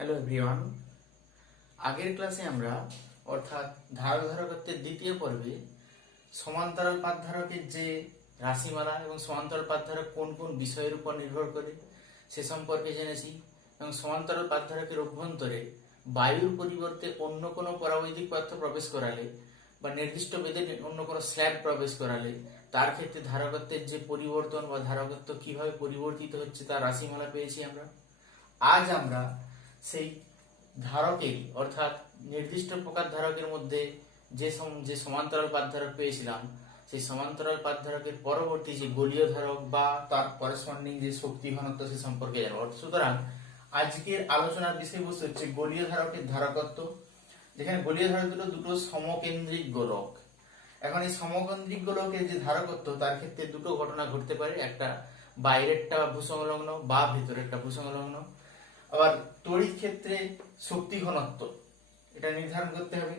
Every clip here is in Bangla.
Hello everyone. আগের ক্লাসে আমরা অর্থাৎ ধারক ধারকত্বের দ্বিতীয় পর্বে সমান্তরাল পাতধারকের যে রাশিমালা এবং সমান্তরাল পাতধারক কোন কোন বিষয়ের উপর নির্ভর করে সে সম্পর্কে জেনেছি এবং সমান্তরাল পাতধারকের অভ্যন্তরে বায়ুর পরিবর্তে অন্য কোনো পরাবৈদ্যুতিক পদার্থ প্রবেশ করালে বা নির্দিষ্ট বেদে অন্য কোনো স্ল্যাব প্রবেশ করালে তার ক্ষেত্রে ধারকত্বের যে পরিবর্তন বা ধারকত্ব কিভাবে পরিবর্তিত হচ্ছে তার রাশিমালা পেয়েছি আমরা। আজ আমরা সেই ধারকেরই অর্থাৎ নির্দিষ্ট প্রকার ধারকের মধ্যে যে সমান্তরাল পাতধারক পেয়েছিলাম সেই সমান্তরাল পাতধারকের পরবর্তী যে গোলীয় ধারক বা তার করেসপন্ডিং যে শক্তি ঘনত্ব সে সম্পর্কে জানবো। সুতরাং আজকের আলোচনার বিষয়বস্তু হচ্ছে গোলীয় ধারকের ধারকত্ব, যেখানে গোলীয় ধারক দুটো সমকেন্দ্রিক গোলক। এখন এই সমকেন্দ্রিক গোলকের যে ধারকত্ব তার ক্ষেত্রে দুটো ঘটনা ঘটতে পারে, একটা বাইরেরটা ভূসংলগ্ন বা ভেতরেরটা ভূসংলগ্ন। আবার তড়িৎ ক্ষেত্রে শক্তি ঘনত্ব এটা নির্ধারণ করতে হবে।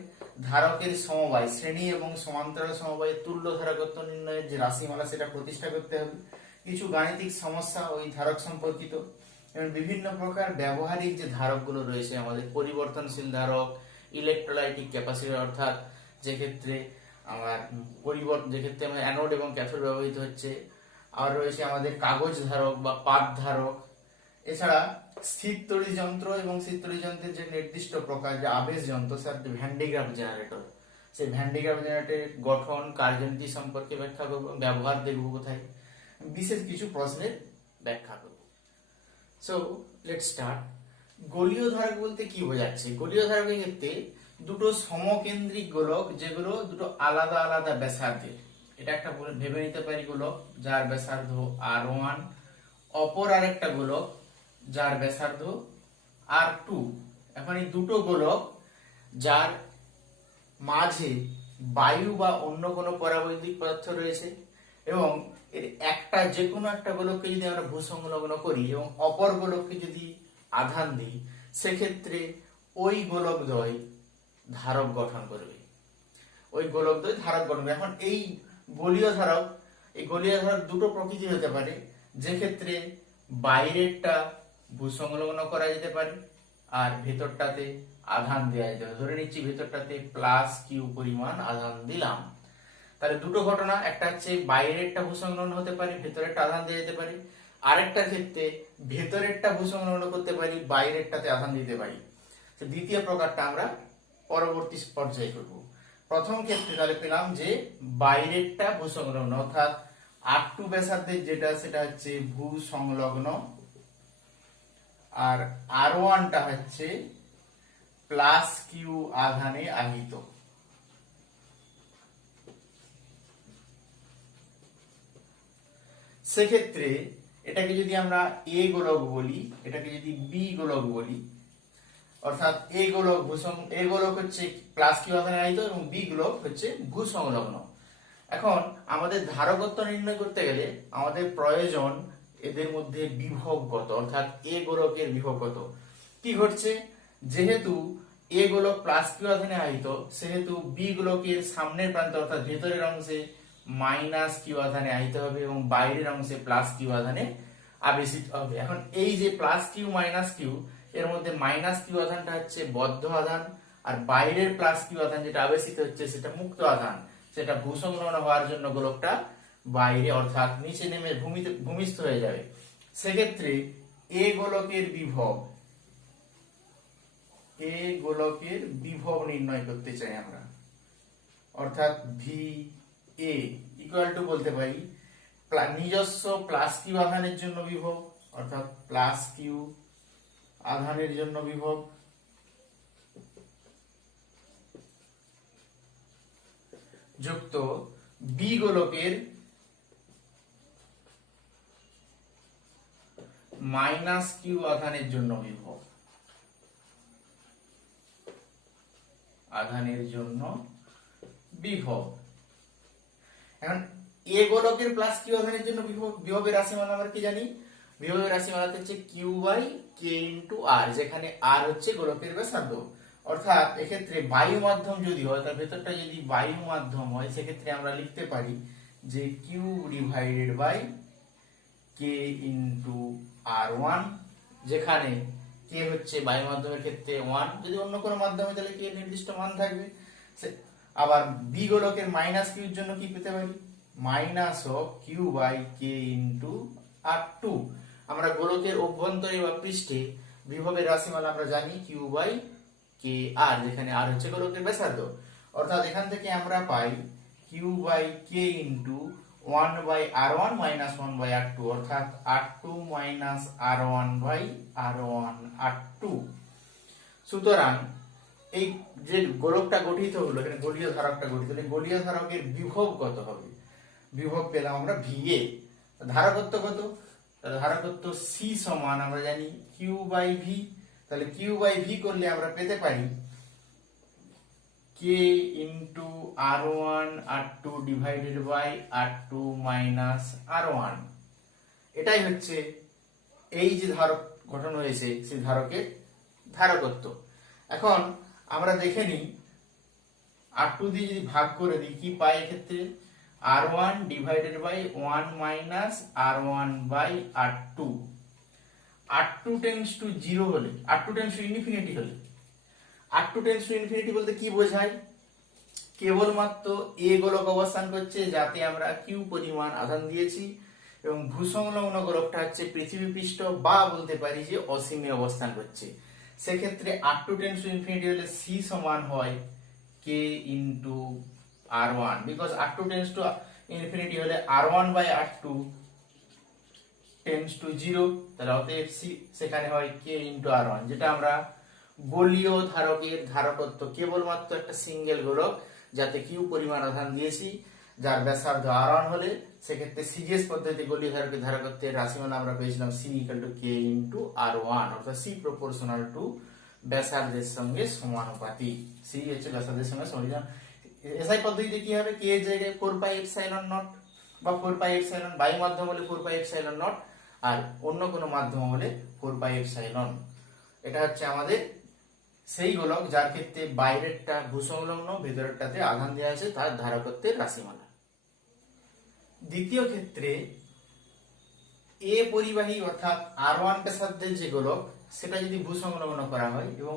ধারকের সমবায় শ্রেণী এবং সমান্তরাল সমবায়ের তুল্য ধারকত্ব নির্ণয়ের যে রাশিমালা সেটা প্রতিষ্ঠা করতে হবে। কিছু গাণিতিক সমস্যা ওই ধারক সম্পর্কিত এবং বিভিন্ন প্রকার ব্যবহারিক যে ধারকগুলো রয়েছে আমাদের পরিবর্তনশীল ধারক, ইলেকট্রোলাইটিক ক্যাপাসিটর অর্থাৎ যে ক্ষেত্রে আমার অ্যানোড এবং ক্যাথোড ব্যবহৃত হচ্ছে। আর রয়েছে আমাদের কাগজ ধারক বা পাত ধারক। এছাড়া স্থির তড়িৎ যন্ত্র এবং স্থির তড়িৎ যন্ত্রের যে নির্দিষ্ট প্রকার যে আবেশ যন্ত্র ভ্যান ডে গ্রাফ জেনারেটর, সেই ভ্যান ডে গ্রাফ জেনারেটরের গঠন কার্যনীতি সম্পর্কে ব্যাখ্যা করব, ব্যবহার দেখব কোথায়, বিশেষ কিছু প্রশ্নের ব্যাখ্যা করব। So let's start. গোলীয় ধারক বলতে কি বোঝাচ্ছে? গোলীয় ধারকের ক্ষেত্রে দুটো সমকেন্দ্রিক গোলক যেগুলো দুটো আলাদা আলাদা ব্যাসার্ধের। এটা একটা ভেবে নিতে পারি গোলক যার ব্যাসার্ধ R1, অপর আরেকটা গোলক যার ব্যাসার্ধ R2। এখন এই দুটো গোলক যার মাঝে বায়ু বা অন্য কোনো পরাবৈদ্যুতিক পদার্থ রয়েছে এবং এর একটা যে কোনো একটা গোলককে যদি আমরা ভূসংলগ্ন করি এবং অপর গোলককে যদি আধান দিই সেক্ষেত্রে ওই গোলকদ্বয় ধারক গঠন করবে, ওই গোলকদ্বয় ধারক গঠন করবে। এখন এই গোলীয় ধারক দুটো প্রকৃতি হতে পারে, যে ক্ষেত্রে বাইরেরটা ভূসংলগ্ন করা যেতে পারে আর ভেতরটাতে আধান দেওয়া যেতে পারে। ধরে নিচ্ছি ভেতরটাতে +Q পরিমাণ আধান দিলাম, তাহলে দুটো ঘটনা, একটা হচ্ছে বাইরেরটা ভূসংলগ্ন হতে পারে, ভেতরেরটা আধান দিয়ে যেতে পারে। আরেকটা ক্ষেত্রে ভেতরেরটা ভূসংলগ্ন করতে পারি, বাইরেরটাতে আধান দিতে পারি। তো দ্বিতীয় প্রকারটা আমরা পরবর্তী পর্যায়ে করব। প্রথম ক্ষেত্রে তাহলে পেলাম যে বাইরেরটা ভূসংলগ্ন অর্থাৎ R2 ব্যাসার্ধের যেটা সেটা হচ্ছে ভূসংলগ্ন আর R1টা হচ্ছে +Q আধানে আহিত। সেক্ষেত্রে এটাকে যদি আমরা A গোলক বলি, এটাকে যদি B গোলক বলি, অর্থাৎ A গোলক হচ্ছে +Q আধানে আহিত এবং B গোলক হচ্ছে ভূসংলগ্ন। এখন আমাদের ধারকত্ব নির্ণয় করতে গেলে আমাদের প্রয়োজন এদের মধ্যে বিভব কত, অর্থাৎ A গোলকের বিভব কত। কি ঘটছে, যেহেতু A গোলক +Q আধানে আহিত সেহেতু B গোলকের সামনের প্রান্ত অর্থাৎ ভেতরের অংশে -Q আধানে আহিত হবে এবং বাইরের অংশে +Q আধানে আবেশিত হবে। এখন এই যে +Q -Q এর মধ্যে -Q আধানটা হচ্ছে বদ্ধ আধান আর বাইরের +Q আধান যেটা আবেশিত হচ্ছে সেটা মুক্ত আধান। সেটা ভূসংলগ্ন হওয়ার জন্য গোলকটা বাইরে অর্থাৎ নিচে নেমে ভূমিস্থ হয়ে যাবে। সেক্ষেত্রে A গোলকের বিভব নির্ণয় করতে চাই আমরা, অর্থাৎ VA ইকুয়াল টু বলতে পারি নিজস্ব +Q আধানের জন্য বিভব অর্থাৎ +Q আধানের জন্য বিভব যুক্ত B গোলকের -Q আধানের জন্য বিভব এখন A গোলকের +Q আধানের জন্য বিভবের রাশিমালা আমরা কি জানি? বিভবের রাশিমালা হচ্ছে Q/K × R, যেখানে R হচ্ছে গোলকের ব্যাসার্ধ। অর্থাৎ এক্ষেত্রে বায়ু মাধ্যম যদি হয়, তার ভেতরটা যদি বায়ু মাধ্যম হয় সেক্ষেত্রে আমরা লিখতে পারি যে Q/K × R1, যেখানে K কে হচ্ছে বায়ু মাধ্যমের ক্ষেত্রে 1, যদি অন্য কোনো মাধ্যমে তাহলে কে নির্দিষ্ট মান থাকবে। আবার বি গোলকের মাইনাস কিউর জন্য কি পেতে পারি, minus of Q by K into R2। আমরা গোলকের অভ্যন্তরে বা পৃষ্ঠে বিভবের রাশিমালা আমরা জানি কিউ বাই কে আর, যেখানে আর হচ্ছে গোলকের ব্যাসার্ধ। অর্থাৎ এখান থেকে আমরা পাই Q by K into 1 by R1 minus 1 by R2, অর্থাৎ R2 minus R1 by R1 R2। সুতরাং এই যে গোলকটা গঠিত হলো, এখানে গোলীয় ধারকটা গঠিত হলো, গোলীয় ধারকের বিভব কত হবে, বিভব পেলাম আমরা VA। ধারকত্ব কত, ধারকত্ব C সমান আমরা জানি কিউ বাই ভি। তাহলে কিউ বাই ভি করলে আমরা পেতে পারি K into R1 R2 divided by R2 minus R1। এটাই হচ্ছে এই যে ধারক গঠন হয়েছে সেই ধারকের ধারকত্ব। এখন আমরা দেখে নিই R2 দিয়ে যদি ভাগ করে দিই কি পাই, এক্ষেত্রে R1 divided by 1 minus R1 by R2। R2 tends to 0 হলে, R2 টেন্ডস টু ইনফিনিটি হলে, R2 টেন্ডস টু ইনফিনিটি বলতে কি বোঝায়, কেবলমাত্র এ গোলক অবস্থান করছে যাতে আমরা কিউ পরিমাণ আধান দিয়েছি, এবং ভূসংলগ্ন গোলকটা হচ্ছে পৃথিবী পৃষ্ঠ বা বলতে পারি যে অসীমে অবস্থান করছে। সেক্ষেত্রে R2 টেন্ডস টু ইনফিনিটি হলে C সমান হয় K into R1, because R2 tends to infinity হলে R1 by R2 tends to 0, তাহলে অতএব C সেখানে হয় কে ইন্টু R1, যেটা আমরা গোলীয় ধারকের ধারকত্ব কেবলমাত্র একটা সিঙ্গেল গোলক যাতে কিউ পরিমাণ আধান দিয়েছি, যার ব্যাসার্ধ R1 হলে সেক্ষেত্রে সিজিএস পদ্ধতি গোলীয় ধারকের ধারকত্বের রাশিমালা আমরা পেয়েছিলাম C equal to K into R1, অর্থাৎ C প্রপোর্শনাল টু ব্যাসার্ধের সঙ্গে সমানুপাতিক। C হচ্ছে ব্যাসার্ধের সঙ্গে সমানুপাতিক। এসআই পদ্ধতিতে কি হবে, কে এর জায়গায় 4 পাই এপসাইলন নট বা 4 পাই এপসাইলন, বায়ু মাধ্যম হলে 4 পাই এপসাইলন নট, আর অন্য কোনো মাধ্যম হলে 4 পাই এপসাইলন। এটা হচ্ছে আমাদের সেই গোলক যার ক্ষেত্রে বাইরেরটা ভূসংলগ্ন, ভেতরেরটাতে আধান দেওয়া আছে, তার ধারকত্বের রাশিমালা। দ্বিতীয় ক্ষেত্রে এ পরিবাহী অর্থাৎ R1 ব্যাসার্ধের যে গোলক সেটা যদি ভূসংলগ্ন করা হয়, এবং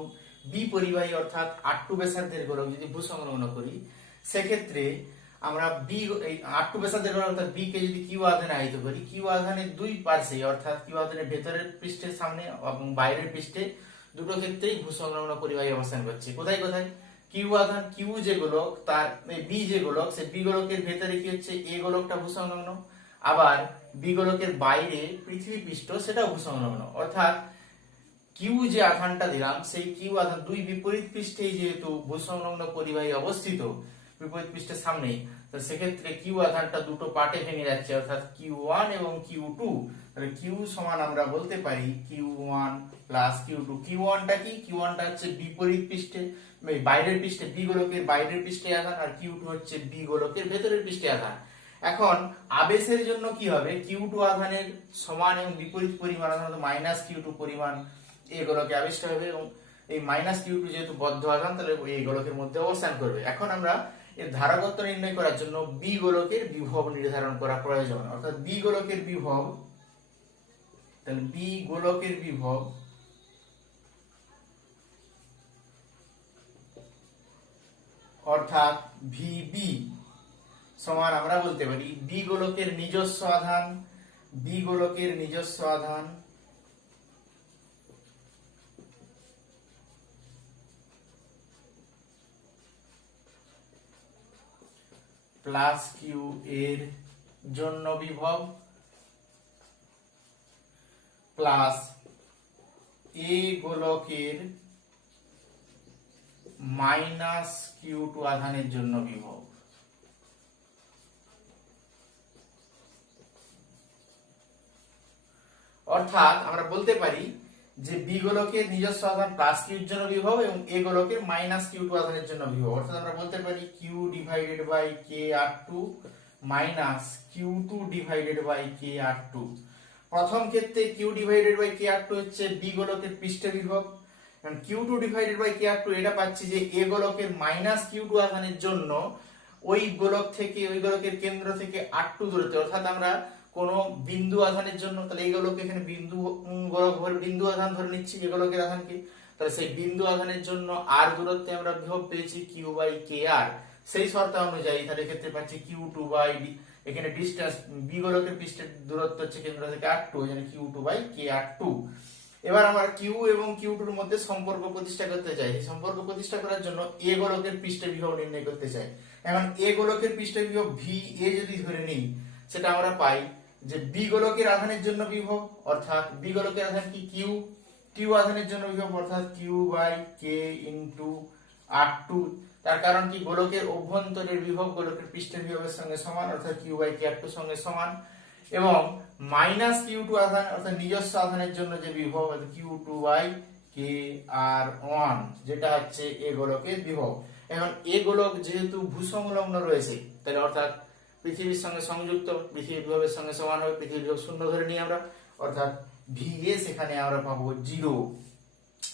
বি পরিবাহী অর্থাৎ R2 ব্যাসার্ধের গোলক যদি ভূসংলগ্ন করি, সেক্ষেত্রে আমরা বি এই R2 ব্যাসার্ধের গোলক অর্থাৎ বি কে যদি কিউ আধানে আহিত করি, কিউ আধানের দুই পার্শ্বে অর্থাৎ কিউ আধানের ভেতরের পৃষ্ঠের সামনে এবং বাইরের পৃষ্ঠে দুটো ক্ষেত্রেই ভূসংলগ্ন পরিবাহী অবস্থান করছে। কোথায় কোথায়, কিউ আধান, কিউ যে গোলক তার বি যে গোলক, সে বি গোলকের ভেতরে কি হচ্ছে এ গোলকটা ভূসংলগ্ন, আবার বি গোলকের বাইরে পৃথিবী পৃষ্ঠ সেটাও ভূসংলগ্ন। অর্থাৎ কিউ যে আধানটা দিলাম সেই কিউ আধান দুই বিপরীত পৃষ্ঠেই যেহেতু ভূসংলগ্ন পরিবাহী অবস্থিত বিপরীত পৃষ্ঠের সামনে, তো সেক্ষেত্রে কিউ আধানটা দুটো পার্টে ভেঙে যাচ্ছে, অর্থাৎ Q1 এবং Q2। তাহলে কিউ সমান আমরা বলতে পারি Q1 প্লাস Q2। Q1টা কি, Q1টা হচ্ছে বিপরীত পৃষ্ঠে বাইরের পৃষ্ঠে বি গোলকের বাইরের পৃষ্ঠে আধান, আর Q2 হচ্ছে বি গোলকের ভেতরের পৃষ্ঠে আধান। এখন আবেশের জন্য কি হবে, Q2 আধানের সমান এবং বিপরীত পরিমাণ আধান মাইনাস Q2 পরিমাণ এই গোলকে আবেশিত হবে, এবং এই মাইনাস Q2 যেহেতু বদ্ধ আধান তাহলে এই গোলকের মধ্যে অবস্থান করবে। এখন আমরা এর ধারকত্ব নির্ণয় করার জন্য বি গোলকের বিভব নির্ধারণ করা প্রয়োজন, অর্থাৎ বি গোলকের বিভব, তাহলে বি গোলকের বিভব অর্থাৎ ভিবি সমান আমরা বলতে পারি বি গোলকের নিজস্ব আধান, বি গোলকের নিজস্ব আধান প্লাস কিউ এর জন্য বিভব প্লাস এ গোলকের মাইনাস Q2 আধানের জন্য বিভব। অর্থাৎ আমরা বলতে পারি যে বি গোলকের নিজস্ব আধান প্লাস কিউ এর জন্য বিভব এবং এ গোলকের মাইনাস Q2 আধানের জন্য বিভব। অর্থাৎ আমরা বলতে পারি Q divided by KR2 minus Q2 divided by KR2। প্রথম ক্ষেত্রে Q ডিভাইডেড বাই KR2 হচ্ছে বি গোলকের পৃষ্ঠ বিভব, এবং Q2 ডিভাইডেড বাই KR2 এটা পাচ্ছি যে এ গোলকের মাইনাস Q2 আধানের জন্য ওই গোলক থেকে ওই গোলকের কেন্দ্র থেকে R2 দূরত্বে, অর্থাৎ আমরা কোন বিন্দু আধানের জন্য, তাহলে এইগুলোকে এখানে বিন্দু গোলক বিন্দু আধান ধরে নিচ্ছি, এগুলোকে আধান কি, তাহলে সেই বিন্দু আধানের জন্য আর দূরত্বে আমরা বিভব পেয়েছি কিউ বাই কে আর, সেই শর্ত অনুযায়ী তাহলে ক্ষেত্রে পাচ্ছি কিউ টু বাই ডি, এখানে ডিসটেন্স বি গোলকের পৃষ্ঠের দূরত্ব হচ্ছে কেন্দ্র থেকে আর টু, এখানে Q two by K R two. এবার আমরা কিউ এবং কিউ টুর মধ্যে সম্পর্ক প্রতিষ্ঠা করতে চাই, এই সম্পর্ক প্রতিষ্ঠা করার জন্য এ গোলকের পৃষ্ঠের বিভব নির্ণয় করতে চাই। এখন এ গোলকের পৃষ্ঠের বিভব ভি এ যদি ধরে নিই, সেটা আমরা পাই যে বি গোলকের আধানের জন্য বিভব অর্থাৎ বি গোলকের আধান কি কিউ, কিউ আধানের জন্য বিভব অর্থাৎ Q by K into R two. তার কারণ কি, গোলকের অভ্যন্তরের বিভব গোলকের পৃষ্ঠের বিভবের সঙ্গে সমান অর্থাৎ Q by K R two সঙ্গে সমান, এবং মাইনাস কিউ টু আধান অর্থাৎ নিজস্ব আধানের জন্য যে বিভব Q two by K R one, যেটা হচ্ছে এ গোলকের বিভব। এখন এ গোলক যেহেতু ভূসংলগ্ন রয়েছে, তাহলে অর্থাৎ পৃথিবীর সঙ্গে সংযুক্ত, পৃথিবীর বিভবের সঙ্গে সমান হবে, পৃথিবীর বিভব শূন্য ধরে নিই আমরা, অর্থাৎ ভি এ সেখানে আমরা পাবো জিরো।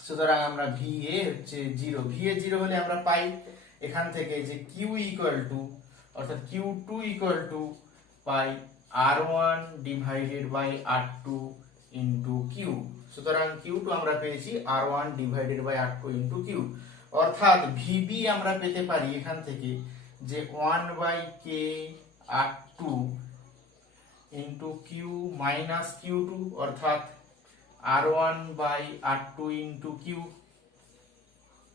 সুতরাং আমরা ভি এ হচ্ছে জিরো, ভি এ জিরো হলে আমরা পাই এখান থেকে যে কিউ ইকুয়াল টু অর্থাৎ কিউ টু ইকুয়াল টু পাই R one divided by R two into Q. সুতরাং কিউ টু আমরা পেয়েছি R one divided by R two into Q, অর্থাৎ ভিবি আমরা পেতে পারি এখান থেকে যে one by K R two into Q minus Q two, অর্থাৎ R one by R two into Q.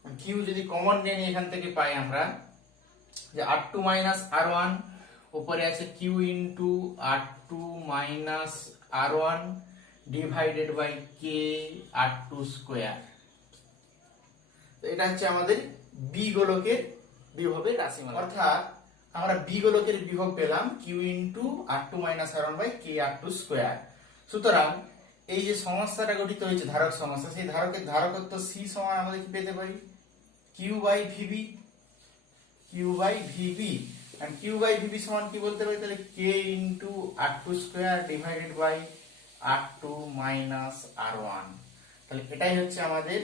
Q যদি কমন নিয়ে নিই এখান থেকে পাই আমরা যে আর টু মাইনাস আর ওয়ান, উপরে আছে Q into R two minus R one divided by K R two square. এটা হচ্ছে আমাদের বি গোলকের বিভবের রাশিমালা, অর্থাৎ আমরা বি গোলকের বিভব পেলাম Q into R two minus R one by K R two square. সুতরাং এই যে সমস্যাটা গঠিত হয়েছে ধারক সমস্যা, সেই ধারকের ধারকত্ব সি সমান আমাদের কি পেতে পারি Q by VB, Q by VB, and Q by VB সমান কি বলতে পারি, তাহলে K into R two square divided by R two minus R one. তাহলে এটাই হচ্ছে আমাদের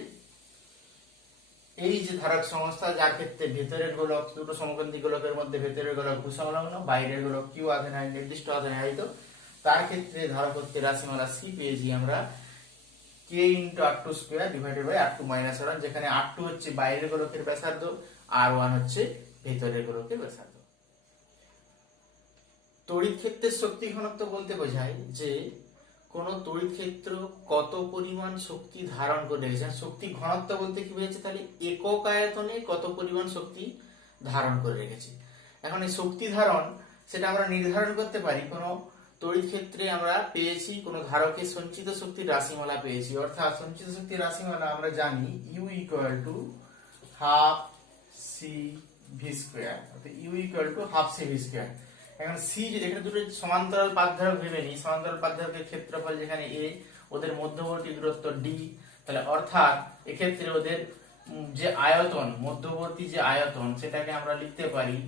এই যে ধারক সংস্থা, যার ক্ষেত্রে ভেতরের গোলক দুটো সমকেন্দ্রিক গোলকের মধ্যে ভেতরের গোলক ভূসংলগ্ন, বাইরের গোলক কিউ আধানে নির্দিষ্ট আধানে আহিত, তার ক্ষেত্রে ধারকত্বের রাশিমালা সি পেয়েছি আমরা K into R two square divided by R two minus R one, যেখানে আর টু হচ্ছে বাইরের গোলকের ব্যাসার্ধ, আর ওয়ান হচ্ছে ভেতরের গোলকের ব্যাসার্ধ। তড়িৎ ক্ষেত্রের শক্তি ঘনত্ব বলতে বোঝায় যে কোন তড়িৎ ক্ষেত্র কত পরিমাণ শক্তি ধারণ করে রেখেছে। শক্তি ঘনত্ব বলতে কি বোঝাচ্ছে, তাহলে একক আয়তনে কত পরিমাণ শক্তি ধারণ করে রেখেছে। এখন এই শক্তি ধারণ সেটা আমরা নির্ধারণ করতে পারি, কোন তড়িৎ ক্ষেত্রে আমরা পেয়েছি কোন ধারকের সঞ্চিত শক্তির রাশিমালা পেয়েছি, অর্থাৎ সঞ্চিত শক্তির রাশিমালা আমরা জানি U equal to half C V square, অর্থাৎ U equal to half C V square. এখন সি যদি এখানে দুটো সমান্তরাল পাতধারক ভেবে নিই, সমান্তরাল পাতধারকের ক্ষেত্রফল যেখানে এ, ওদের মধ্যবর্তী দূরত্ব ডি, তাহলে অর্থাৎ এক্ষেত্রে ওদের যে আয়তন, মধ্যবর্তী যে আয়তন, সেটাকে আমরা লিখতে পারি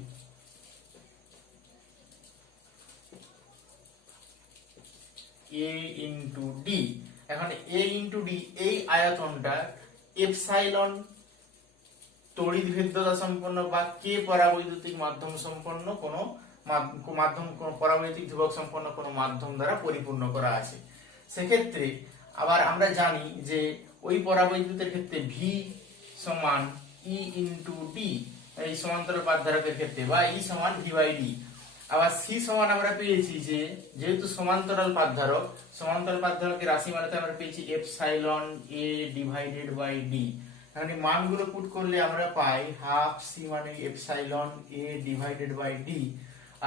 এ ইন্টু ডি। এখন এ ইন্টু ডি, এই আয়তনটা এপসাইলন তড়িৎ ভেদ্যতা সম্পন্ন বা কে পরাবৈদ্যুতিক মাধ্যম সম্পন্ন কোন মাধ্যম, কোন পরাবৈদ্যুতিক ধ্রুবক সম্পন্ন কোন মাধ্যম দ্বারা পরিপূর্ণ করা আছে। সেক্ষেত্রে আবার আমরা জানি যে ওই পরাবৈদ্যুতের ক্ষেত্রে ভি সমান ই ইন্টু ডি, এই সমান্তরাল পাতধারকের ক্ষেত্রে, বা ই সমান ভি বাই ডি। আবার সি সমান আমরা পেয়েছি যে যেহেতু সমান্তরাল পাতধারক, সমান্তরাল পাতধারকের রাশিমালাতে আমরা পেয়েছি epsilon A divided by D. এখানে মানগুলো পুট করলে আমরা পাই হাফ সি মানে epsilon A divided by D,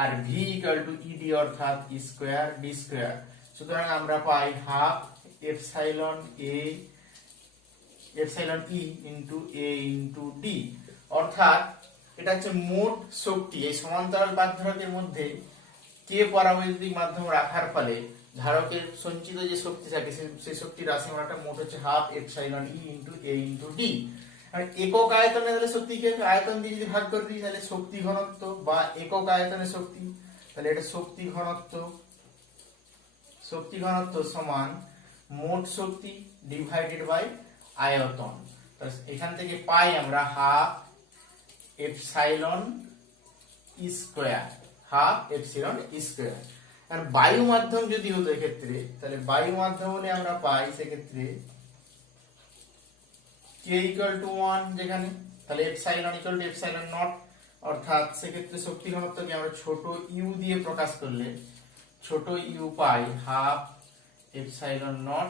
আর ভি ইকুয়াল টু ইডি অর্থাৎ ই স্কয়ার ডি স্কয়ার। সুতরাং আমরা পাই half epsilon A epsilon E into A into D, অর্থাৎ এটা হচ্ছে মোট শক্তি। এই সমান্তরাল পাতধারকের মধ্যে কে পরাবৈদ্যুতিক মাধ্যম রাখার ফলে ধারকের সঞ্চিত যে শক্তি থাকে সেই শক্তির রাশিমালাটা মোট হচ্ছে half epsilon E into A into D. আর একক আয়তনে তাহলে শক্তি কি হবে, আয়তন দিয়ে যদি ভাগ করে দিই তাহলে শক্তি ঘনত্ব বা একক আয়তনের শক্তি, তাহলে এটা শক্তি ঘনত্ব সমান মোট শক্তি ডিভাইডেড বাই আয়তন। এখান থেকে পাই আমরা হাফ এপসাইলন ই স্কয়ার, হাফ এপসিলন ই স্কয়ার। আর বায়ু মাধ্যম যদি হতো এক্ষেত্রে, তাহলে বায়ু মাধ্যম হলে আমরা পাই সেক্ষেত্রে k ইকুয়াল টু 1 যেখানে, তাহলে epsilon equal to epsilon not, অর্থাৎ সেক্ষেত্রে শক্তি ঘনত্বকে আমরা ছোট ইউ দিয়ে প্রকাশ করলে ছোট ইউ পাই half epsilon naught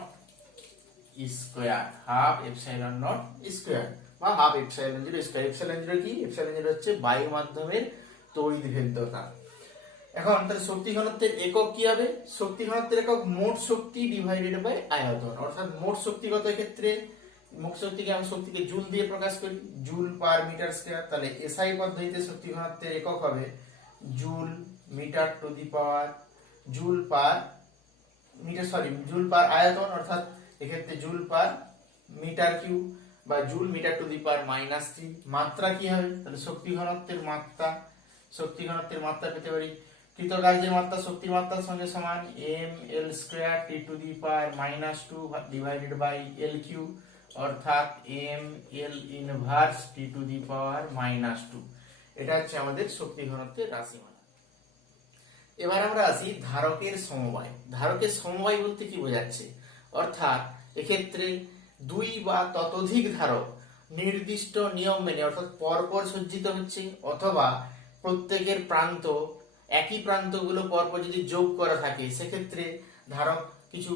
square, half epsilon naught square বা half epsilon zero square. Epsilon zero কি? এপসাইলন জিরো হচ্ছে বায়ু মাধ্যমের তড়িৎভেদ্যতা। এখন তাহলে শক্তি ঘনত্বের একক কি হবে? শক্তি ঘনত্বের একক মোট শক্তি ডিভাইডেড বাই আয়তন, অর্থাৎ মোট শক্তি কত ক্ষেত্রে? মোট শক্তিকে আমি শক্তিকে জুল দিয়ে প্রকাশ করি, জুল পার মিটার স্কয়ার। তাহলে এসআই পদ্ধতিতে শক্তি ঘনত্বের একক হবে joule metre to the power joule per metre, joule per আয়তন, অর্থাৎ এক্ষেত্রে জুল পার মিটার কিউব বা joule metre to the power -3। মাত্রা কি হবে? তাহলে শক্তি ঘনত্বের মাত্রা, শক্তি ঘনত্বের মাত্রা পেতে পারি কৃতকার্যের মাত্রা শক্তির মাত্রার সঙ্গে সমান M L square T to the power -2 divided by L Q, অর্থাৎ M L inverse T to the power -2। এটা হচ্ছে আমাদের শক্তি ঘনত্বের রাশিমালা। এবার আমরা আসি ধারকের সমবায়। ধারকের সমবায় বলতে কি বোঝাচ্ছে? অর্থাৎ এক্ষেত্রে দুই বা ততোধিক ধারক নির্দিষ্ট নিয়ম মেনে অর্থাৎ পরপর সজ্জিত হচ্ছে, অথবা প্রত্যেকের প্রান্ত একই প্রান্তগুলো পরপর যদি যোগ করা থাকে সেক্ষেত্রে ধারক কিছু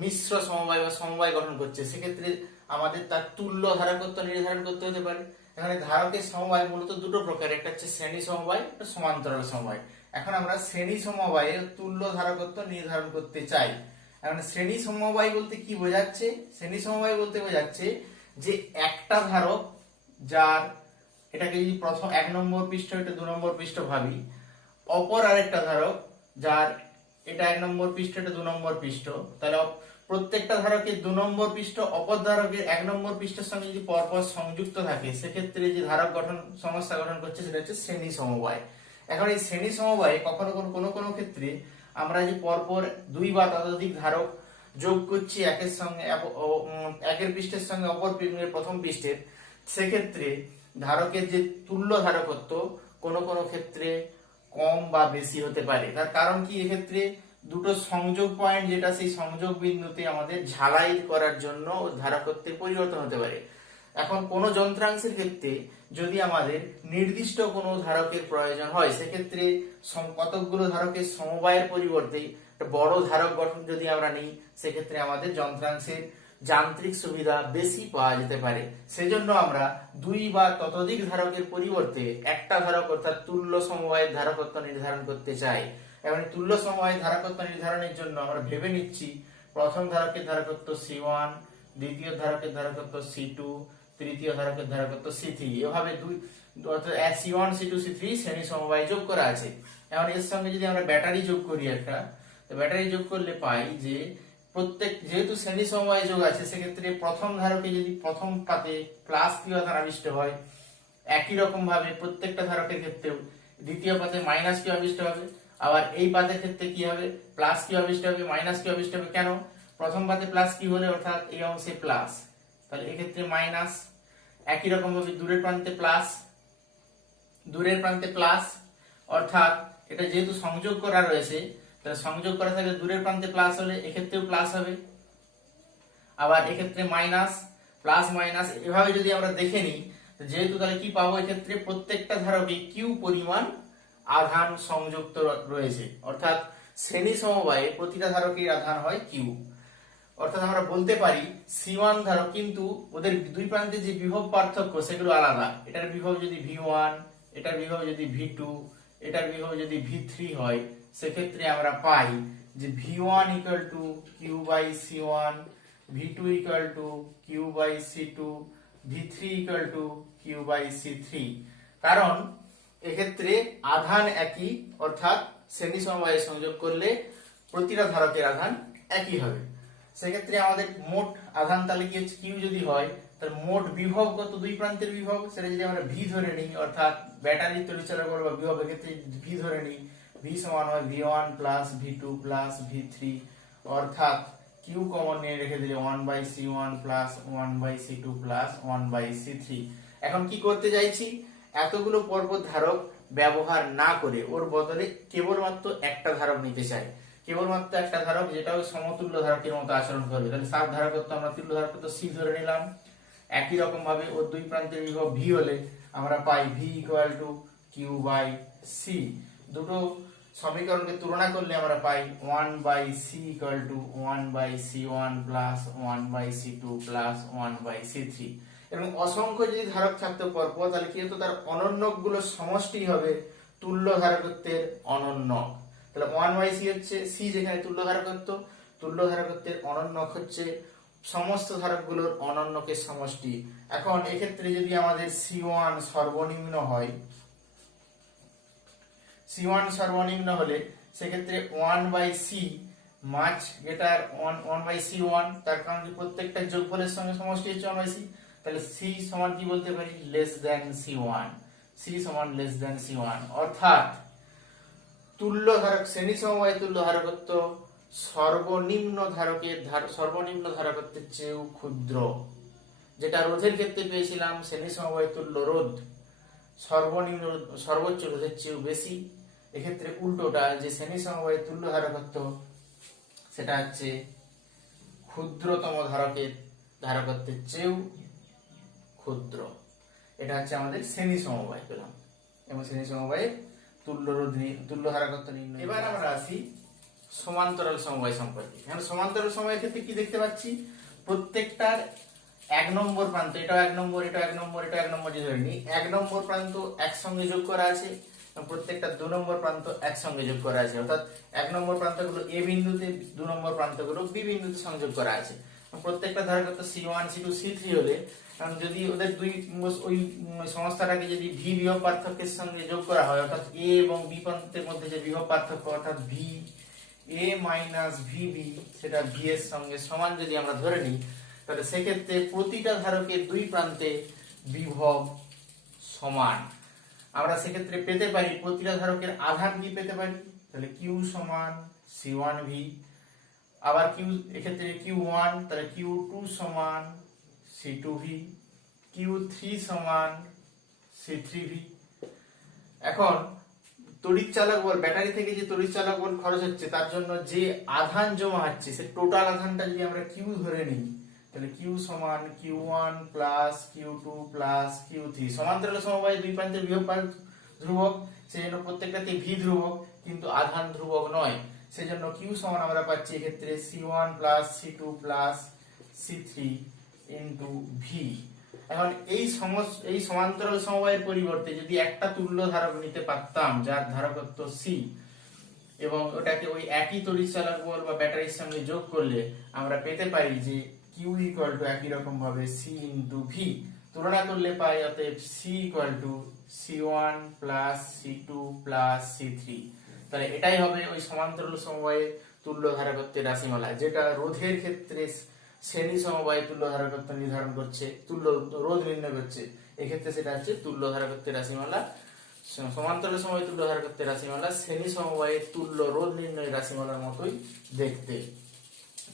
মিশ্র সমবায় বা সমবায় গঠন করছে, সেক্ষেত্রে আমাদের তার তুল্য ধারকত্ব নির্ধারণ করতে হতে পারে। এখানে ধারকের সমবায় মূলত দুটো প্রকার, একটা হচ্ছে শ্রেণী সমবায়, একটা সমান্তরাল সমবায়। এখন আমরা শ্রেণী সমবায়ে তুল্য ধারকত্ব নির্ধারণ করতে চাই। এখন শ্রেণী সমবায় বলতে কি বোঝাচ্ছে? শ্রেণী সমবায় বলতে বোঝাচ্ছে যে একটা ধারক যার, এটাকে যদি প্রথম 1 নম্বর পৃষ্ঠ, এটা 2 নম্বর পৃষ্ঠ ভাবি, অপর আরেকটা ধারক যার এটা 1 নম্বর পৃষ্ঠ, এটা 2 নম্বর পৃষ্ঠ, তাহলে প্রত্যেকটা ধারকের 2 নম্বর পৃষ্ঠ অপর ধারকের 1 নম্বর পৃষ্ঠের সঙ্গে যদি পরপর সংযুক্ত থাকে সেক্ষেত্রে যে ধারক গঠন সমস্যা গঠন করছে সেটা হচ্ছে শ্রেণী সমবায়। এখন এই শ্রেণী সমবায়ে কখনো কোনো ক্ষেত্রে আমরা যে পরপর দুই বা ততোধিক ধারক যোগ করছি একের সঙ্গে একের পৃষ্ঠের সঙ্গে অপর প্রথম পৃষ্ঠের, সেক্ষেত্রে ধারকের যে তুল্য ধারকত্ব কোনো ক্ষেত্রে কম বা বেশি হতে পারে। তার কারণ কি? এক্ষেত্রে দুটো সংযোগ পয়েন্ট, যেটা সেই সংযোগ বিন্দুতে আমাদের ঝালাই করার জন্য ধারকত্বের পরিবর্তন হতে পারে। এখন কোন যন্ত্রাংশের ক্ষেত্রে যদি আমাদের নির্দিষ্ট কোনো ধারকের প্রয়োজন হয় সেক্ষেত্রে কতকগুলো ধারকের সমবায়ের পরিবর্তে একটা বড় ধারক গঠন যদি আমরা নিই সেক্ষেত্রে আমাদের যন্ত্রাংশের যান্ত্রিক সুবিধা বেশি পাওয়া যেতে পারে। সেজন্য আমরা দুই বা ততোধিক ধারকের পরিবর্তে একটা ধারক অর্থাৎ তুল্য সমবায়ের ধারকত্ব নির্ধারণ করতে চাই। এবং তুল্য সমবায়ের ধারকত্ব নির্ধারণের জন্য আমরা ভেবে নিচ্ছি প্রথম ধারকের ধারকত্ব C1, দ্বিতীয় ধারকের ধারকত্ব C2, তৃতীয় ধারকের ধারকত্ব C3, এভাবে দুই অর্থাৎ C1 C2 C3 শ্রেণী সমবায় যোগ করা আছে। এখন এর সঙ্গে যদি আমরা ব্যাটারি যোগ করি একটা, তো ব্যাটারি যোগ করলে পাই যে প্রত্যেক যেহেতু শ্রেণী সমবায় যোগ আছে সেক্ষেত্রে প্রথম ধারকে যদি প্রথম পাতে প্লাস কিউ আধান আবিষ্ট হয়, একই রকম ভাবে প্রত্যেকটা ধারকের ক্ষেত্রেও দ্বিতীয় পাতে মাইনাস কিউ আবিষ্ট হবে। আবার এই পাতের ক্ষেত্রে কি হবে? প্লাস কিউ আবিষ্ট হবে, মাইনাস কিউ আবিষ্ট হবে। কেন? প্রথম পাতে প্লাস কিউ হলে অর্থাৎ এই অংশে প্লাস, তাহলে এক্ষেত্রে মাইনাস। একই রকম ভাবে দূরের প্রান্তে প্লাস, অর্থাৎ এটা যেহেতু সংযোগ করা রয়েছে তাহলে সংযোগ করা থাকলে দূরের প্রান্তে প্লাস হলে এক্ষেত্রেও প্লাস হবে। আবার এক্ষেত্রে মাইনাস, প্লাস মাইনাস, এভাবে যদি আমরা দেখে নিই যেহেতু তাহলে কি পাবো? এক্ষেত্রে প্রত্যেকটা ধারকে কিউ পরিমাণ আধান সংযুক্ত রয়েছে, অর্থাৎ শ্রেণী সমবায়ে প্রতিটা ধারকের আধান হয় কিউ। অর্থাৎ আমরা বলতে পারি C1 ধারক, কিন্তু ওদের দুই প্রান্তে যে বিভব পার্থক্য সেগুলো আলাদা। এটার বিভব যদি V1, এটার বিভব যদি V2, এটার বিভব যদি V3 হয় সেক্ষেত্রে আমরা পাই যে V1 equal to Q by C1, V2 equal to Q by C2, V3 equal to Q by C3। কারণ এক্ষেত্রে আধান একই, অর্থাৎ শ্রেণী সমবায়ে সংযোগ করলে প্রতিটা ধারকের আধান একই হবে। সেক্ষেত্রে আমাদের মোট আধান তাহলে কি হচ্ছে? কিউ যদি হয় তাহলে মোট বিভব কত? দুই প্রান্তের বিভব, সেটা যদি আমরা ভি ধরে নিই, অর্থাৎ ব্যাটারি তড়িৎচালক বা বিভবের ক্ষেত্রে ভি ধরে নিই, ভি সমান হয় V1 plus V2 plus V3, অর্থাৎ কিউ কমন নিয়ে রেখে দিলে 1/C1 plus 1/C2 plus 1/C3। এখন কি করতে চাইছি? এতগুলো পরপর ধারক ব্যবহার না করে ওর বদলে কেবলমাত্র একটা ধারক নিতে চাই। কেবলমাত্র একটা ধারক যেটা ওই সমতুল্য ধারকের মতো আচরণ করবে। তাহলে সাব ধারকত্ব আমরা তুল্য ধারকত্ব সি ধরে নিলাম। একই রকম ভাবে ওর দুই প্রান্তের বিভব ভি হলে আমরা পাই V equal to Q by C. দুটো সমীকরণকে তুলনা করলে আমরা পাই 1/c equal to 1/c1 plus 1/c2 plus 1/c3। এবং অসংখ্য যদি ধারক থাকতো পরপর, তাহলে কি হতো, তার অনন্যক গুলোর সমষ্টি হবে তুল্য ধারকত্বের অনন্যক। তাহলে 1/c হচ্ছে সি যেখানে তুল্য ধারকত্ব, তুল্য ধারকত্বের অনন্যক হচ্ছে সমস্ত ধারকগুলোর অনন্যকের সমষ্টি। এখন এক্ষেত্রে যদি আমাদের C1 সর্বনিম্ন হয়, C1 সর্বনিম্ন হলে সেক্ষেত্রে 1/c মাচ গ্রেটার 1/c1, তার কারণ কি প্রত্যেকটা যোগফলের সঙ্গে সমষ্টি হচ্ছে 1/c। তাহলে c সমান কি বলতে পারি, লেস দ্যান c1, c সমান লেস দ্যান c1, অর্থাৎ তুল্য ধারক শ্রেণী সমবায় তুল্য ধারকত্ব সর্বনিম্ন ধারকত্বের চেয়েও ক্ষুদ্র। যেটা রোধের ক্ষেত্রে পেয়েছিলাম শ্রেণী সমবায় তুল্য রোধ সর্বোচ্চ রোধের চেয়েও বেশি, এক্ষেত্রে উল্টোটা, যে শ্রেণী সমবায় তুল্য ধারকত্ব সেটা হচ্ছে ক্ষুদ্রতম ধারকত্বের চেয়েও ক্ষুদ্র। এটা হচ্ছে আমাদের শ্রেণী সমবায় পেলাম, এবং শ্রেণী সমবায়ে তুল্য ধারকত্ব নির্ণয়। এবার আমরা আসি সমান্তরাল সমবায় সম্পর্কে। এখন সমান্তরাল সমবায়ের ক্ষেত্রে কি দেখতে পাচ্ছি, প্রত্যেকটার এক নম্বর প্রান্ত, এটাও এক নম্বর, এটাও এক নম্বর, এটাও এক নম্বর, যে ধরে নিই এক নম্বর প্রান্ত একসঙ্গে যোগ করা আছে, এবং প্রত্যেকটা 2 নম্বর প্রান্ত একসঙ্গে যোগ করা আছে। অর্থাৎ 1 নম্বর প্রান্তগুলো এ বিন্দুতে, 2 নম্বর প্রান্তগুলো বি বিন্দুতে সংযোগ করা আছে। প্রত্যেকটা ধারকত্ব C1 C2 C3 হলে, যদি ওদের ওই সংস্থাটাকে যদি ভি বিভব পার্থক্যের সঙ্গে যোগ করা হয়, অর্থাৎ এ এবং বি প্রান্তের মধ্যে যে বিভব পার্থক্য, অর্থাৎ ভি এ মাইনাস ভিবি, সেটা ভি এর সঙ্গে সমান যদি আমরা ধরে নিই, তাহলে সেক্ষেত্রে প্রতিটা ধারকের দুই প্রান্তে বিভব সমান। আমরা সেক্ষেত্রে পেতে পারি প্রতিটা ধারকের আধান কি পেতে পারি, তাহলে কিউ সমান C1V, আবার কিউ এক্ষেত্রে Q1, তাহলে Q2 সমান C2V, Q3 সমান C3V। এখন তড়িৎ চালক বল, ব্যাটারি থেকে যে তড়িৎ চালক বল খরচ হচ্ছে, তার জন্য যে আধান জমা হচ্ছে, সে টোটাল আধানটা যদি আমরা কিউ ধরে নিই, তাহলে কিউ সমান Q1 plus Q2 plus Q3। সমান্তরাল সমবায়ে দুই প্রান্তের বিভব ধ্রুবক, সেই জন্য প্রত্যেকটাতে ভি ধ্রুবক, কিন্তু আধান ধ্রুবক নয়, সেই জন্য কিউ সমান আমরা পাচ্ছি এক্ষেত্রে C1 plus C2 plus C3 into V. এখন এই সমান্তরাল সমবায়ের পরিবর্তে যদি একটা তুল্য ধারক নিতে পারতাম যার ধারকত্ব সি, এবং ওটাকে ওই একই তড়িৎ চালক বল বা ব্যাটারির সঙ্গে যোগ করলে আমরা পেতে পারি যে কিউ ইকুয়াল টু একই রকম ভাবে সি ইন্টু ভি। তুলনা করলে পাই অতএব C equal to C1 plus C2 plus C3। তাহলে এটাই হবে ওই সমান্তরাল সমবায়ে তুল্য ধারকত্বের রাশিমালা, যেটা রোধের ক্ষেত্রে শ্রেণী সমবায়ে তুল্য ধারকত্ব নির্ধারণ করছে, তুল্য রোধ নির্ণয় করছে, এক্ষেত্রে সেটা হচ্ছে তুল্য ধারকত্বের রাশিমালা। সমান্তরাল সমবায়ে তুল্য ধারকত্বের রাশিমালা শ্রেণী সমবায়ে তুল্য রোধ নির্ণয়ের রাশিমালার মতোই দেখতে।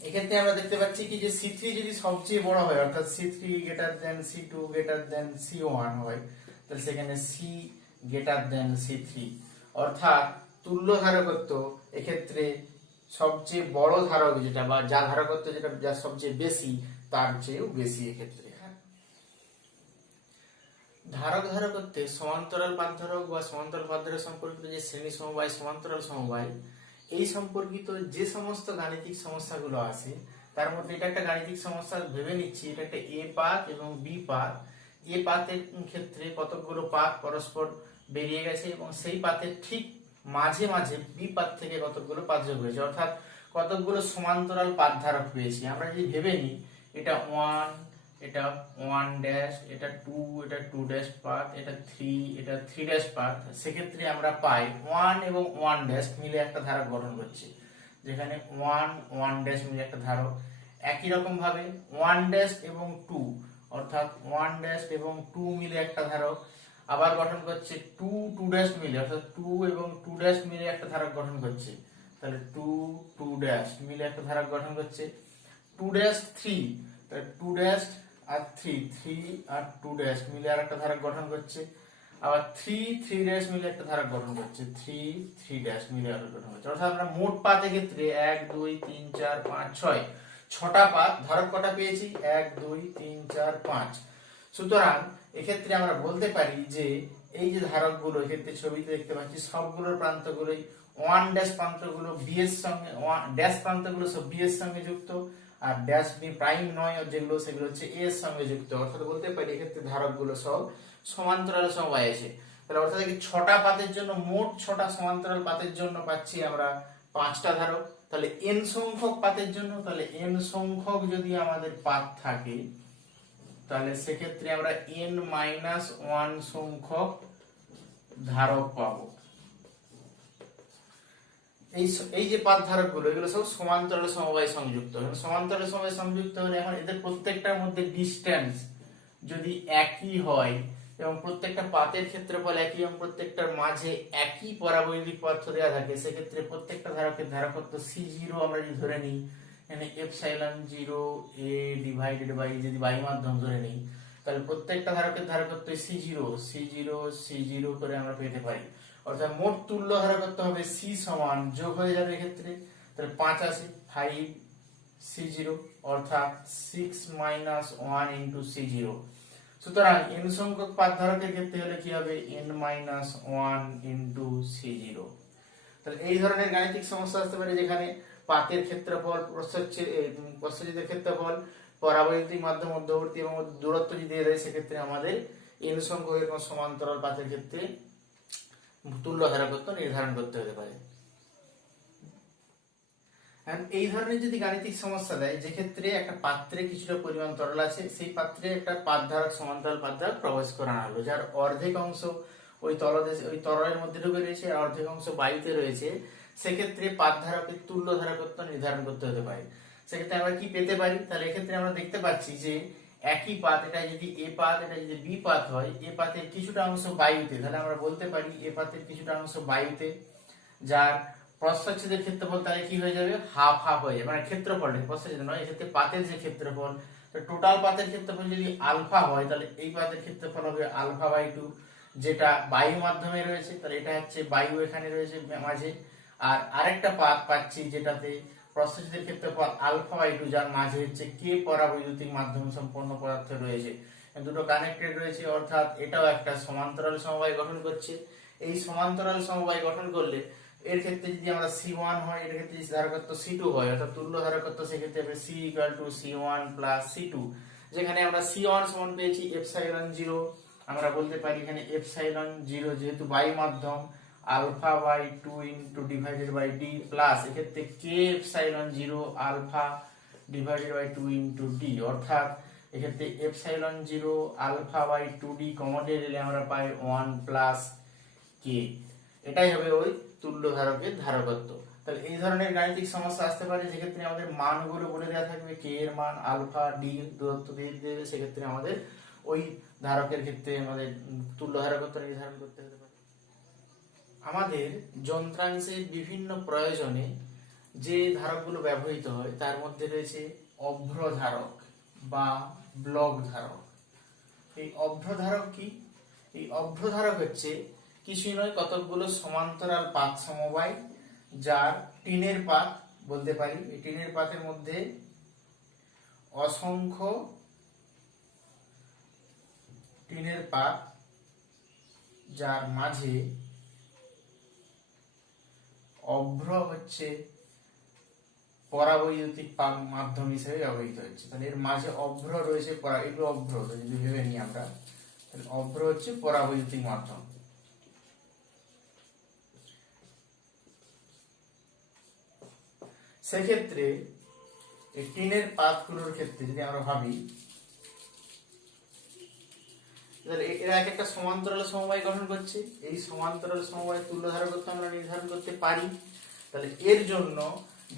এক্ষেত্রে আমরা দেখতে পাচ্ছি কি যে C3 যদি সবচেয়ে বড় হয়, অর্থাৎ C3 greater than C2 greater than C1 হয়, তাহলে সেখানে C গ্রেটার দেন C3, অর্থাৎ তুল্য ধারকত্ব এক্ষেত্রে সবচেয়ে বড় ধারক যেটা, বা যা ধারকত্ব যেটা যা সবচেয়ে বেশি, তার চেয়েও বেশি। এক্ষেত্রে ধারকত্বে সমান্তরাল পাদধারক বা সমান্তরাল পাদধারক সম্পর্কিত যে শ্রেণী সমবায় সমান্তরাল সমবায়, এই সম্পর্কিত যে সমস্ত গাণিতিক সমস্যাগুলো আছে, তার মধ্যে এটা একটা গাণিতিক সমস্যা ভেবে নিচ্ছি, এটা একটা এ পাত এবং বি পাত। এ পাতের ক্ষেত্রে কতগুলো পাত পরস্পর বেরিয়ে গেছে, এবং সেই পাতের ঠিক মাঝে মাঝে বি পাত থেকে কতগুলো পাত যোগ হয়েছে, অর্থাৎ কতগুলো সমান্তরাল পাদধারক পেয়েছি। আমরা যদি ভেবে নিই, এটা 1, এটা 1 ড্যাশ, এটা 2, এটা 2 ড্যাশ পাত, এটা 3, এটা 3 ড্যাশ পাত, সেক্ষেত্রে আমরা পাই 1 এবং 1 ড্যাশ মিলে একটা ধারক গঠন করছে, যেখানে 1 ড্যাশ মিলে একটা ধারক। একই রকম ভাবে 1 ড্যাশ এবং 2, অর্থাৎ 1 ড্যাশ এবং 2 মিলে একটা ধারক আবার গঠন করছে 2 ড্যাশ মিলে, অর্থাৎ 2 এবং 2 ড্যাশ মিলে একটা ধারক গঠন করছে, তাহলে 2 ড্যাশ মিলে একটা ধারক গঠন করছে। 2 ড্যাশ 3, তাহলে 2 ড্যাশ আর 3 আর 2 ড্যাশ মিলে আর একটা ধারক গঠন করছে। আবার 3 মিলে একটা ধারক গঠন করছে, 3 মিলে গঠন করছে। অর্থাৎ আমরা মোট পাত ক্ষেত্রে 1 2 3 4 5 6 ছটা পাত, ধারক কটা পেয়েছি? 1 2 3 4 5। সুতরাং এক্ষেত্রে আমরা বলতে পারি যে এই যে ধারকগুলো এক্ষেত্রে ছবিতে দেখতে পাচ্ছি সবগুলোর প্রান্তগুলোই 1 ড্যাশ প্রান্তগুলো বি এর সঙ্গে, ড্যাশ প্রান্তগুলো সব বি এর সঙ্গে যুক্ত, আর ড্যাশ বি প্রাইম নয় যেগুলো সেগুলো হচ্ছে এ এর সঙ্গে যুক্ত। অর্থাৎ বলতে পারি এক্ষেত্রে ধারকগুলো সব সমান্তরাল সমবায় আছে। তাহলে অর্থাৎ কি ছটা পাতের জন্য, মোট ছটা সমান্তরাল পাতের জন্য পাচ্ছি আমরা 5টা ধারক। তাহলে n সংখ্যক পাতের জন্য, তাহলে n সংখ্যক যদি আমাদের পাত থাকে তাহলে সেক্ষেত্রে আমরা n-1 সংখ্যক ধারক পাবো। এই যে পাত ধারক গুলো এগুলো সব সমান্তরাল সমবায় সংযুক্ত। সমান্তরাল সমবায় সংযুক্ত হলে এখন এদের প্রত্যেকটার মধ্যে ডিসটেন্স যদি একই হয় এবং প্রত্যেকটা পাতের ক্ষেত্রফল একই এবং প্রত্যেকটার মাঝে একই পরাবৈদ্যুতিক পদার্থ দেওয়া থাকে, সেক্ষেত্রে প্রত্যেকটা ধারকের ধারকত্ব C0 আমরা যদি ধরে নিই, এখানে ε0 a ডিভাইডেড বাই যদি বায়ু মাধ্যম ধরে নিই, তাহলে প্রত্যেকটা ধারকের ধারকত্ব C0 করে আমরা পেতে পারি। অর্থাৎ মোট তুল্য ধারকত্ব হবে C সমান, যোগ হয়ে যাবে এক্ষেত্রে, তাহলে 5 আসে 5 C0 অর্থাৎ 6 - 1 × C0। সুতরাং n সংখ্যক পাত ধারকের ক্ষেত্রে হলে কি হবে? n-1 × C0। তাহলে এই ধরনের গাণিতিক সমস্যা আসতে পারে যেখানে পাতের ক্ষেত্রফল, প্রস্থচ্ছেদের ক্ষেত্রফল, পরাবৈদ্যুতিক মাধ্যম মধ্যবর্তী এবং দূরত্ব যদি দিয়ে দেয়, সেক্ষেত্রে আমাদের n সংখ্যক এবং সমান্তরাল পাতের ক্ষেত্রে তুল্য ধারকত্ব নির্ধারণ করতে হতে পারে। এই ধরনের যদি গাণিতিক সমস্যা দেয় যে ক্ষেত্রে একটা পাত্রে কিছুটা পরিমাণ তরল আছে, সেই পাত্রে একটা পাত ধারক সমান্তরাল পাত ধারক প্রবেশ করানো হলো, যার অর্ধেক অংশ ওই তরলের মধ্যে ঢুকে রয়েছে আর অর্ধেক অংশ বায়ুতে রয়েছে, সেক্ষেত্রে পাত ধারকের তুল্য ধারকত্ব নির্ধারণ করতে হতে পারে। সেক্ষেত্রে আমরা কি পেতে পারি? তাহলে এক্ষেত্রে আমরা দেখতে পাচ্ছি যে একই পাত, এটা যদি এ পাত, এটা যদি বি পাত হয়, এ পাতের কিছুটা অংশ বায়ুতে, তাহলে আমরা বলতে পারি এ পাতের কিছুটা অংশ বায়ুতে, যার প্রস্থচ্ছেদের ক্ষেত্রফল তাহলে কি হয়ে যাবে? হাফ হাফ হয়ে যাবে, মানে ক্ষেত্রফল প্রস্থচ্ছেদ নয়, এক্ষেত্রে পাতের যে ক্ষেত্রফল, টোটাল পাতের ক্ষেত্রফল যদি আলফা হয় তাহলে এই পাতের ক্ষেত্রফল হবে α/2, যেটা বায়ু মাধ্যমে রয়েছে, তাহলে এটা হচ্ছে বায়ু এখানে রয়েছে মাঝে। আর আরেকটা পাত পাচ্ছি যেটাতে প্রস্থচ্ছেদের ক্ষেত্রফল α/2, যার মাঝে হচ্ছে কে পরাবৈদ্যুতিক মাধ্যম সম্পন্ন পদার্থ রয়েছে, দুটো কানেক্টেড রয়েছে, অর্থাৎ এটাও একটা সমান্তরাল সমবায় গঠন করছে। এই সমান্তরাল সমবায় গঠন করলে এর ক্ষেত্রে যদি আমরা C1 হয়, এর ক্ষেত্রে যদি ধারকত্ব C2 হয়, অর্থাৎ তুল্য ধারকত্ব, সেক্ষেত্রে হবে C = C1 + C2। যেখানে আমরা C1 সমান পেয়েছি ε0, আমরা বলতে পারি এখানে ε0 যেহেতু বায়ু মাধ্যম α/2 ডিভাইডেড বাই d প্লাস এক্ষেত্রে k ε0 α/2 × d, অর্থাৎ এক্ষেত্রে ε0 α/2d কমন নিলে আমরা পাই 1 + k। এটাই হবে ওই তুল্য ধারকের ধারকত্ব। তাহলে এই ধরনের গাণিতিক সমস্যা আসতে পারে যেক্ষেত্রে আমাদের মানগুলো বলে দেওয়া থাকবে, কে এর মান, আলফা, ডি দূরত্ব দিয়ে দেবে, সেক্ষেত্রে আমাদের ওই ধারকের ক্ষেত্রে আমাদের তুল্য ধারকত্ব নির্ধারণ করতে হতে পারে। আমাদের যন্ত্রাংশের বিভিন্ন প্রয়োজনে যে ধারকগুলো ব্যবহৃত হয় তার মধ্যে রয়েছে অভ্র ধারক বা ব্লক ধারক। এই অভ্র ধারক কি? এই অভ্র ধারক হচ্ছে কিছুই নয়, কতকগুলো সমান্তরাল পাত সমবায়, যার টিনের পাত বলতে পারি। এই টিনের পাতের মধ্যে অসংখ্য টিনের পাত, যার মাঝে অভ্র হচ্ছে পরাবৈদ্যুতিক মাধ্যম হিসেবে ব্যবহৃত হচ্ছে। তাহলে এর মাঝে অভ্র রয়েছে, এগুলো অভ্র যদি ভেবে নিই আমরা, তাহলে অভ্র হচ্ছে পরাবৈদ্যুতিক মাধ্যম। সেক্ষেত্রে এই টিনের পাতগুলোর ক্ষেত্রে যদি আমরা ভাবি, এরা এক একটা সমান্তরাল সমবায় গঠন করছে। এই সমান্তরাল সমবায় তুল্য ধারকত্ব আমরা নির্ধারণ করতে পারি। তাহলে এর জন্য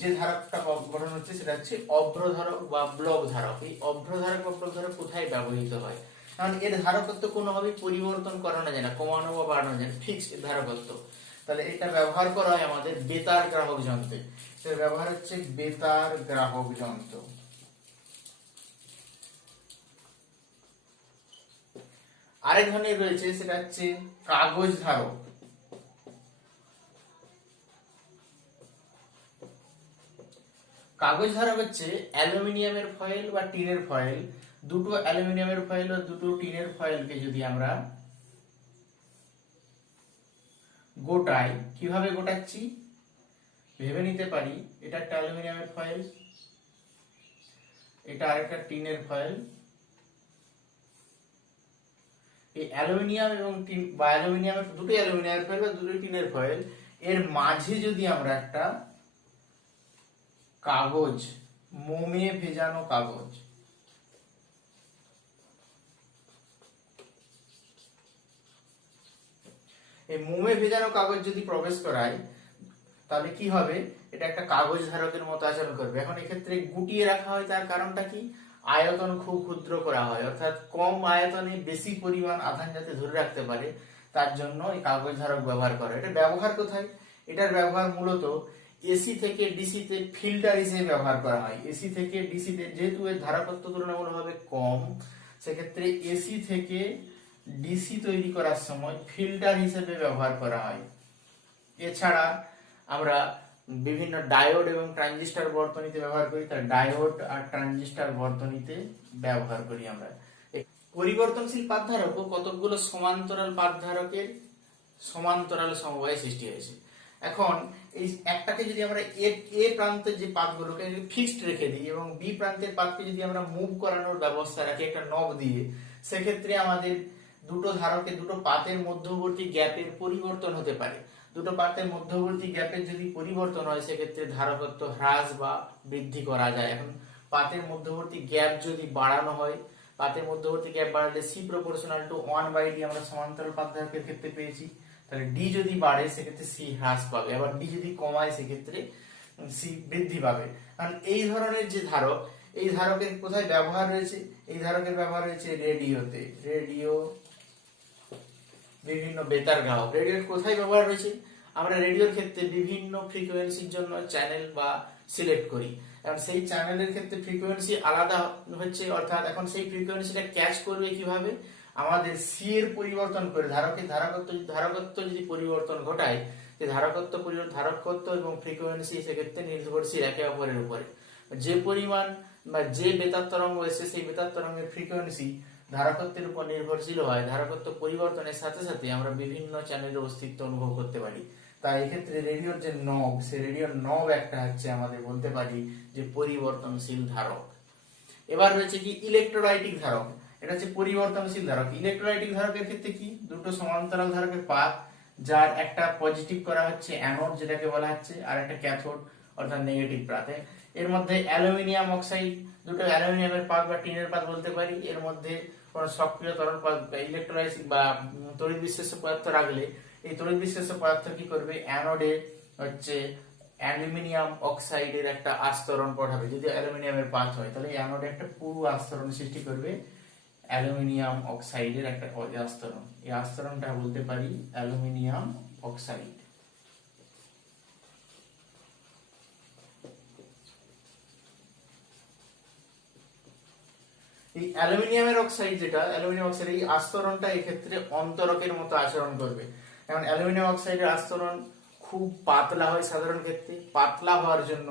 যে ধারকটা গঠন হচ্ছে সেটা হচ্ছে অভ্র ধারক বা ব্লক ধারক। এই অভ্র ধারক বা ব্লক ধারক কোথায় ব্যবহৃত হয়? কারণ এর ধারকত্ব কোনোভাবেই পরিবর্তন করানো যায় না, কমানো বা বাড়ানো যায় না, ফিক্সড ধারকত্ব। তাহলে এটা ব্যবহার করা হয় আমাদের বেতার গ্রাহক যন্ত্রে। এর ব্যবহার হচ্ছে বেতার গ্রাহক যন্ত্র। আরেক ধরনের রয়েছে, সেটা হচ্ছে কাগজ ধারক। কাগজ ধারক হচ্ছে অ্যালুমিনিয়ামের ফয়েল বা টিনের ফয়েল, দুটো অ্যালুমিনিয়ামের ফয়েল ও দুটো টিনের ফয়েলকে যদি আমরা গোটাই, কিভাবে গোটাচ্ছি ভেবে নিতে পারি। এটা একটা অ্যালুমিনিয়ামের ফয়েল, এটা আরেকটা টিনের ফয়েল। এই অ্যালুমিনিয়াম এবং টিন বা অ্যালুমিনিয়ামের দুটোই অ্যালুমিনিয়ামের ফয়েল বা দুটোই টিনের ফয়েল, এর মাঝে যদি আমরা একটা কাগজ, মোমে ভেজানো কাগজ, এই মোমে ভেজানো কাগজ যদি প্রবেশ করাই, তাহলে কি হবে, এটা একটা কাগজ ধারকের মতো আচরণ করবে। এখন এক্ষেত্রে গুটিয়ে রাখা হয়, তার কারণটা কি, আয়তন খুব ক্ষুদ্র করা হয়, অর্থাৎ কম আয়তনে বেশি পরিমাণ আধান যাতে ধরে রাখতে পারে, তার জন্য এই কাগজ ধারক ব্যবহার করা। এটা ব্যবহার কোথায়, এটার ব্যবহার মূলত এসি থেকে ডিসি তে ফিল্টার হিসেবে ব্যবহার করা হয়। এসি থেকে ডিসি তে যেহেতু এর ধারকত্ব তুলনামূলকভাবে কম, সেক্ষেত্রে এসি থেকে ডিসি তৈরি করার সময় ফিল্টার হিসেবে ব্যবহার করা হয়। এছাড়া আমরা বিভিন্ন ডায়োড এবং ট্রানজিস্টর বর্তনীতে ব্যবহার করি, তার ডায়োড আর ট্রানজিস্টর বর্তনীতে ব্যবহার করি আমরা। পরিবর্তনশীল পাতধারক ও কতকগুলো সমান্তরাল পাতধারকের সমান্তরাল সমবায় সৃষ্টি হয়েছে। এখন এই একটাকে যদি আমরা এ প্রান্তের যে পাতগুলোকে ফিক্সড রেখে দিই এবং বি প্রান্তের পাতকে যদি আমরা মুভ করানোর ব্যবস্থা রাখি একটা নব দিয়ে, সেক্ষেত্রে আমাদের দুটো ধারকের, দুটো পাতের মধ্যবর্তী গ্যাপের পরিবর্তন হতে পারে। দুটো পাতের মধ্যবর্তী গ্যাপের যদি পরিবর্তন হয়, সেক্ষেত্রে ধারকত্ব হ্রাস বা বৃদ্ধি করা যায়। এখন পাতের মধ্যবর্তী গ্যাপ যদি বাড়ানো হয়, পাতের মধ্যবর্তী গ্যাপ বাড়ালে সি প্রপোর্শনাল টু 1/d আমরা সমান্তরাল পাতধারকের ক্ষেত্রে পেয়েছি। তাহলে ডি যদি বাড়ে সেক্ষেত্রে সি হ্রাস পাবে, আবার ডি যদি কমায় সেক্ষেত্রে সি বৃদ্ধি পাবে। কারণ এই ধরনের যে ধারক, এই ধারকের কোথায় ব্যবহার রয়েছে, এই ধারকের ব্যবহার রয়েছে রেডিওতে। রেডিও, বিভিন্ন বেতার গ্রাহক, রেডিওর কোথায় ব্যবহার রয়েছে, আমরা রেডিওর ক্ষেত্রে বিভিন্ন ফ্রিকোয়েন্সির জন্য চ্যানেল বা সিলেক্ট করি। এখন সেই চ্যানেলের ক্ষেত্রে ফ্রিকোয়েন্সি আলাদা হচ্ছে, অর্থাৎ এখন সেই ফ্রিকোয়েন্সিটা ক্যাচ করবে কিভাবে, আমাদের সি এর পরিবর্তন করে ধারকত্ব যদি পরিবর্তন ঘটায়, যে ধারকত্ব এবং ফ্রিকোয়েন্সি সেক্ষেত্রে নির্ভরশীল একে অপরের উপরে। যে পরিমাণ বা যে বেতার তরঙ্গ এসে, সেই বেতার তরঙ্গের ফ্রিকোয়েন্সি ধারকত্বের উপর নির্ভরশীল হয়। ধারকত্ব পরিবর্তনের সাথে সাথে আমরা বিভিন্ন চ্যানেলের অস্তিত্ব অনুভব করতে পারি। তাই এক্ষেত্রে রেডিওর যে নব, সেই রেডিওর নব একটা হচ্ছে আমাদের বলতে পারি যে পরিবর্তনশীল ধারক। এবার রয়েছে কি ইলেকট্রোলাইটিক ধারক, এটা হচ্ছে পরিবর্তনশীল ধারক। ইলেকট্রোলাইটিক ধারকের ক্ষেত্রে কি, দুটো সমান্তরাল ধারকের পাত, যার একটা পজিটিভ করা হচ্ছে অ্যানোড যেটাকে বলা হচ্ছে, আর একটা ক্যাথোড অর্থাৎ নেগেটিভ প্রাত। এর মধ্যে অ্যালুমিনিয়াম অক্সাইড, দুটো অ্যালুমিনিয়ামের পাত বা টিনের পাত বলতে পারি, এর মধ্যে কোন সক্রিয় তরল ইলেকট্রোলাইট বা তড়িৎ বিশ্লেষ্য পদার্থ রাখলে, এই তড়িৎ বিশ্লেষ্য পদার্থ কি করবে, অ্যানোডে হচ্ছে অ্যালুমিনিয়াম অক্সাইডের একটা আস্তরণ পাঠাবে। যদি অ্যালুমিনিয়ামের পাত হয়, তাহলে অ্যানোডে একটা পুরু আস্তরণ সৃষ্টি করবে অ্যালুমিনিয়াম অক্সাইডের একটা আস্তরণ। এই আস্তরণটা বলতে পারি অ্যালুমিনিয়াম অক্সাইড। এই অ্যালুমিনিয়ামের অক্সাইড, যেটা অ্যালুমিনিয়াম অক্সাইড, এই আস্তরণটা এক্ষেত্রে অন্তরকের মতো আচরণ করবে। যেমন অ্যালুমিনিয়াম অক্সাইডের আস্তরণ খুব পাতলা হয় সাধারণ ক্ষেত্রে, পাতলা হওয়ার জন্য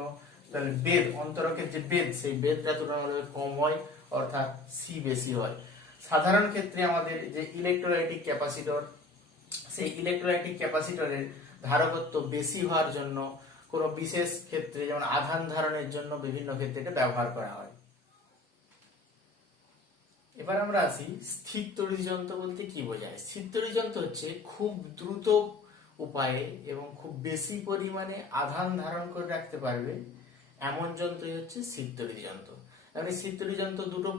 তাহলে বেদ, অন্তরকের যে বেদ, সেই বেদটা তুলনামূলক কম হয়, অর্থাৎ সি বেশি হয়। সাধারণ ক্ষেত্রে আমাদের যে ইলেকট্রোলাইটিক ক্যাপাসিটর, সেই ইলেকট্রোলাইটিক ক্যাপাসিটরের ধারকত্ব বেশি হওয়ার জন্য কোনো বিশেষ ক্ষেত্রে, যেমন আধান ধারণের জন্য বিভিন্ন ক্ষেত্রে এটা ব্যবহার করা হয়। এবার আমরা আসি স্থির তড়িৎ যন্ত্র বলতে কি বোঝায়। স্থির তড়িৎ যন্ত্র হচ্ছে খুব দ্রুত উপায়ে এবং খুব বেশি পরিমাণে আধান ধারণ করে রাখতে পারবে এমন যন্ত্রই হচ্ছে স্থির তড়িৎ যন্ত্র। এই স্থির তড়িৎ যন্ত্র দুটো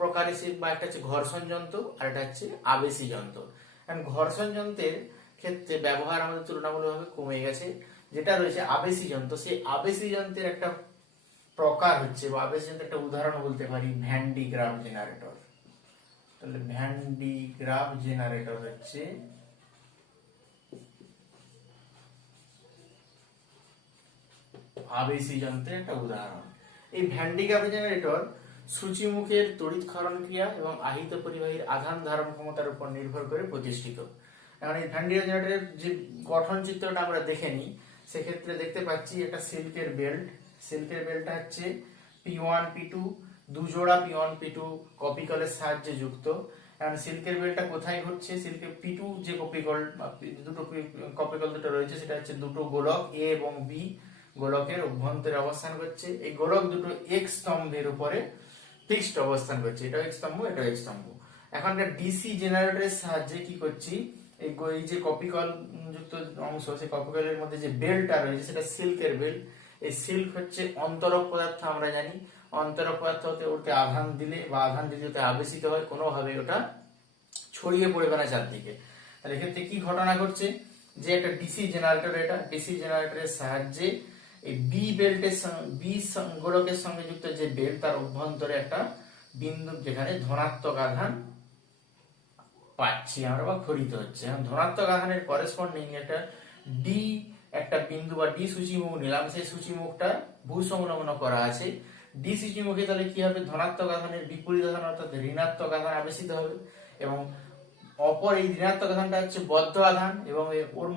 প্রকারে, বা একটা হচ্ছে ঘর্ষণ যন্ত্র আর একটা হচ্ছে আবেশী যন্ত্র। ঘর্ষণ যন্ত্রের ক্ষেত্রে ব্যবহার আমাদের তুলনামূলকভাবে কমে গেছে। যেটা রয়েছে আবেশী যন্ত্র, সেই আবেশী যন্ত্রের একটা প্রকার হচ্ছে, বা আবেশী যন্ত্রের একটা উদাহরণ বলতে পারি ভ্যান ডি গ্রাফ জেনারেটর। তাহলে ভ্যান ডি গ্রাফ জেনারেটর হচ্ছে আবেশী যন্ত্রের একটা উদাহরণ। এই ভ্যান ডি গ্রাফ জেনারেটর সূচিমুখের তড়িৎ ক্ষরণ ক্রিয়া এবং আহিত পরিবাহীর আধান ধারণ ক্ষমতার উপর নির্ভর করে প্রতিষ্ঠিত। এখন এই ভ্যান ডিরাক জেনারেটরের যে গঠন চিত্রটা আমরা দেখে নিই, সেক্ষেত্রে দেখতে পাচ্ছি একটা সিল্কের বেল্ট। সিল্কের বেল্টটা হচ্ছে P1 P2 দুজোড়া P1 P2 কপিকলের সাহায্যে যুক্ত। এখন সিল্কের বেল্টটা কোথায় ঘুরছে? সিল্কের P2 যে কপিকল দুটো কপিকল দুটো রয়েছে সেটা হচ্ছে দুটো গোলক A এবং B গোলকের অভ্যন্তরে অবস্থান করছে। এই গোলক দুটো এক স্তম্ভের উপরে ফিক্সড অবস্থান করছে, এটা এক স্তম্ভ, এটা এক স্তম্ভ। এখন ডিসি জেনারেটরের সাহায্যে কি করছি, এই যে কপিকল যুক্ত অংশ, সেই কপিকলের মধ্যে যে বেল্টটা রয়েছে সেটা সিল্কের বেল্ট। এই সিল্ক হচ্ছে অন্তরক পদার্থ, আমরা জানি অন্তরক পদার্থ হতে ওতে আধান দিলে বা আধান দিলে ওতে আবেশিত হয়, কোনোভাবে ওটা ছড়িয়ে পড়বে না চারদিকে। তাহলে এক্ষেত্রে কি ঘটনা ঘটছে, যে একটা ডিসি জেনারেটর, এটা ডিসি জেনারেটরের সাহায্যে এই বি বেল্টের বি গোলকের সঙ্গে যুক্ত যে বেল্ট তার অভ্যন্তরে একটা বিন্দু যেখানে ধনাত্মক আধান পাচ্ছি আমরা বা খরিত হচ্ছে। এখন ধনাত্মক আধানের করেসপন্ডিং একটা বিন্দু বা ডি সূচিমুখ নিলাম, সেই সূচিমুখটা ভূসংলগ্ন করা আছে। ডি সূচিমুখে তাহলে কি হবে, ধনাত্মক আধানের বিপরীত আধান অর্থাৎ ঋণাত্মক আধান আবেশিত হবে এবং অপর এই ঋণাত্মক আধানটা হচ্ছে বদ্ধ আধান এবং ওর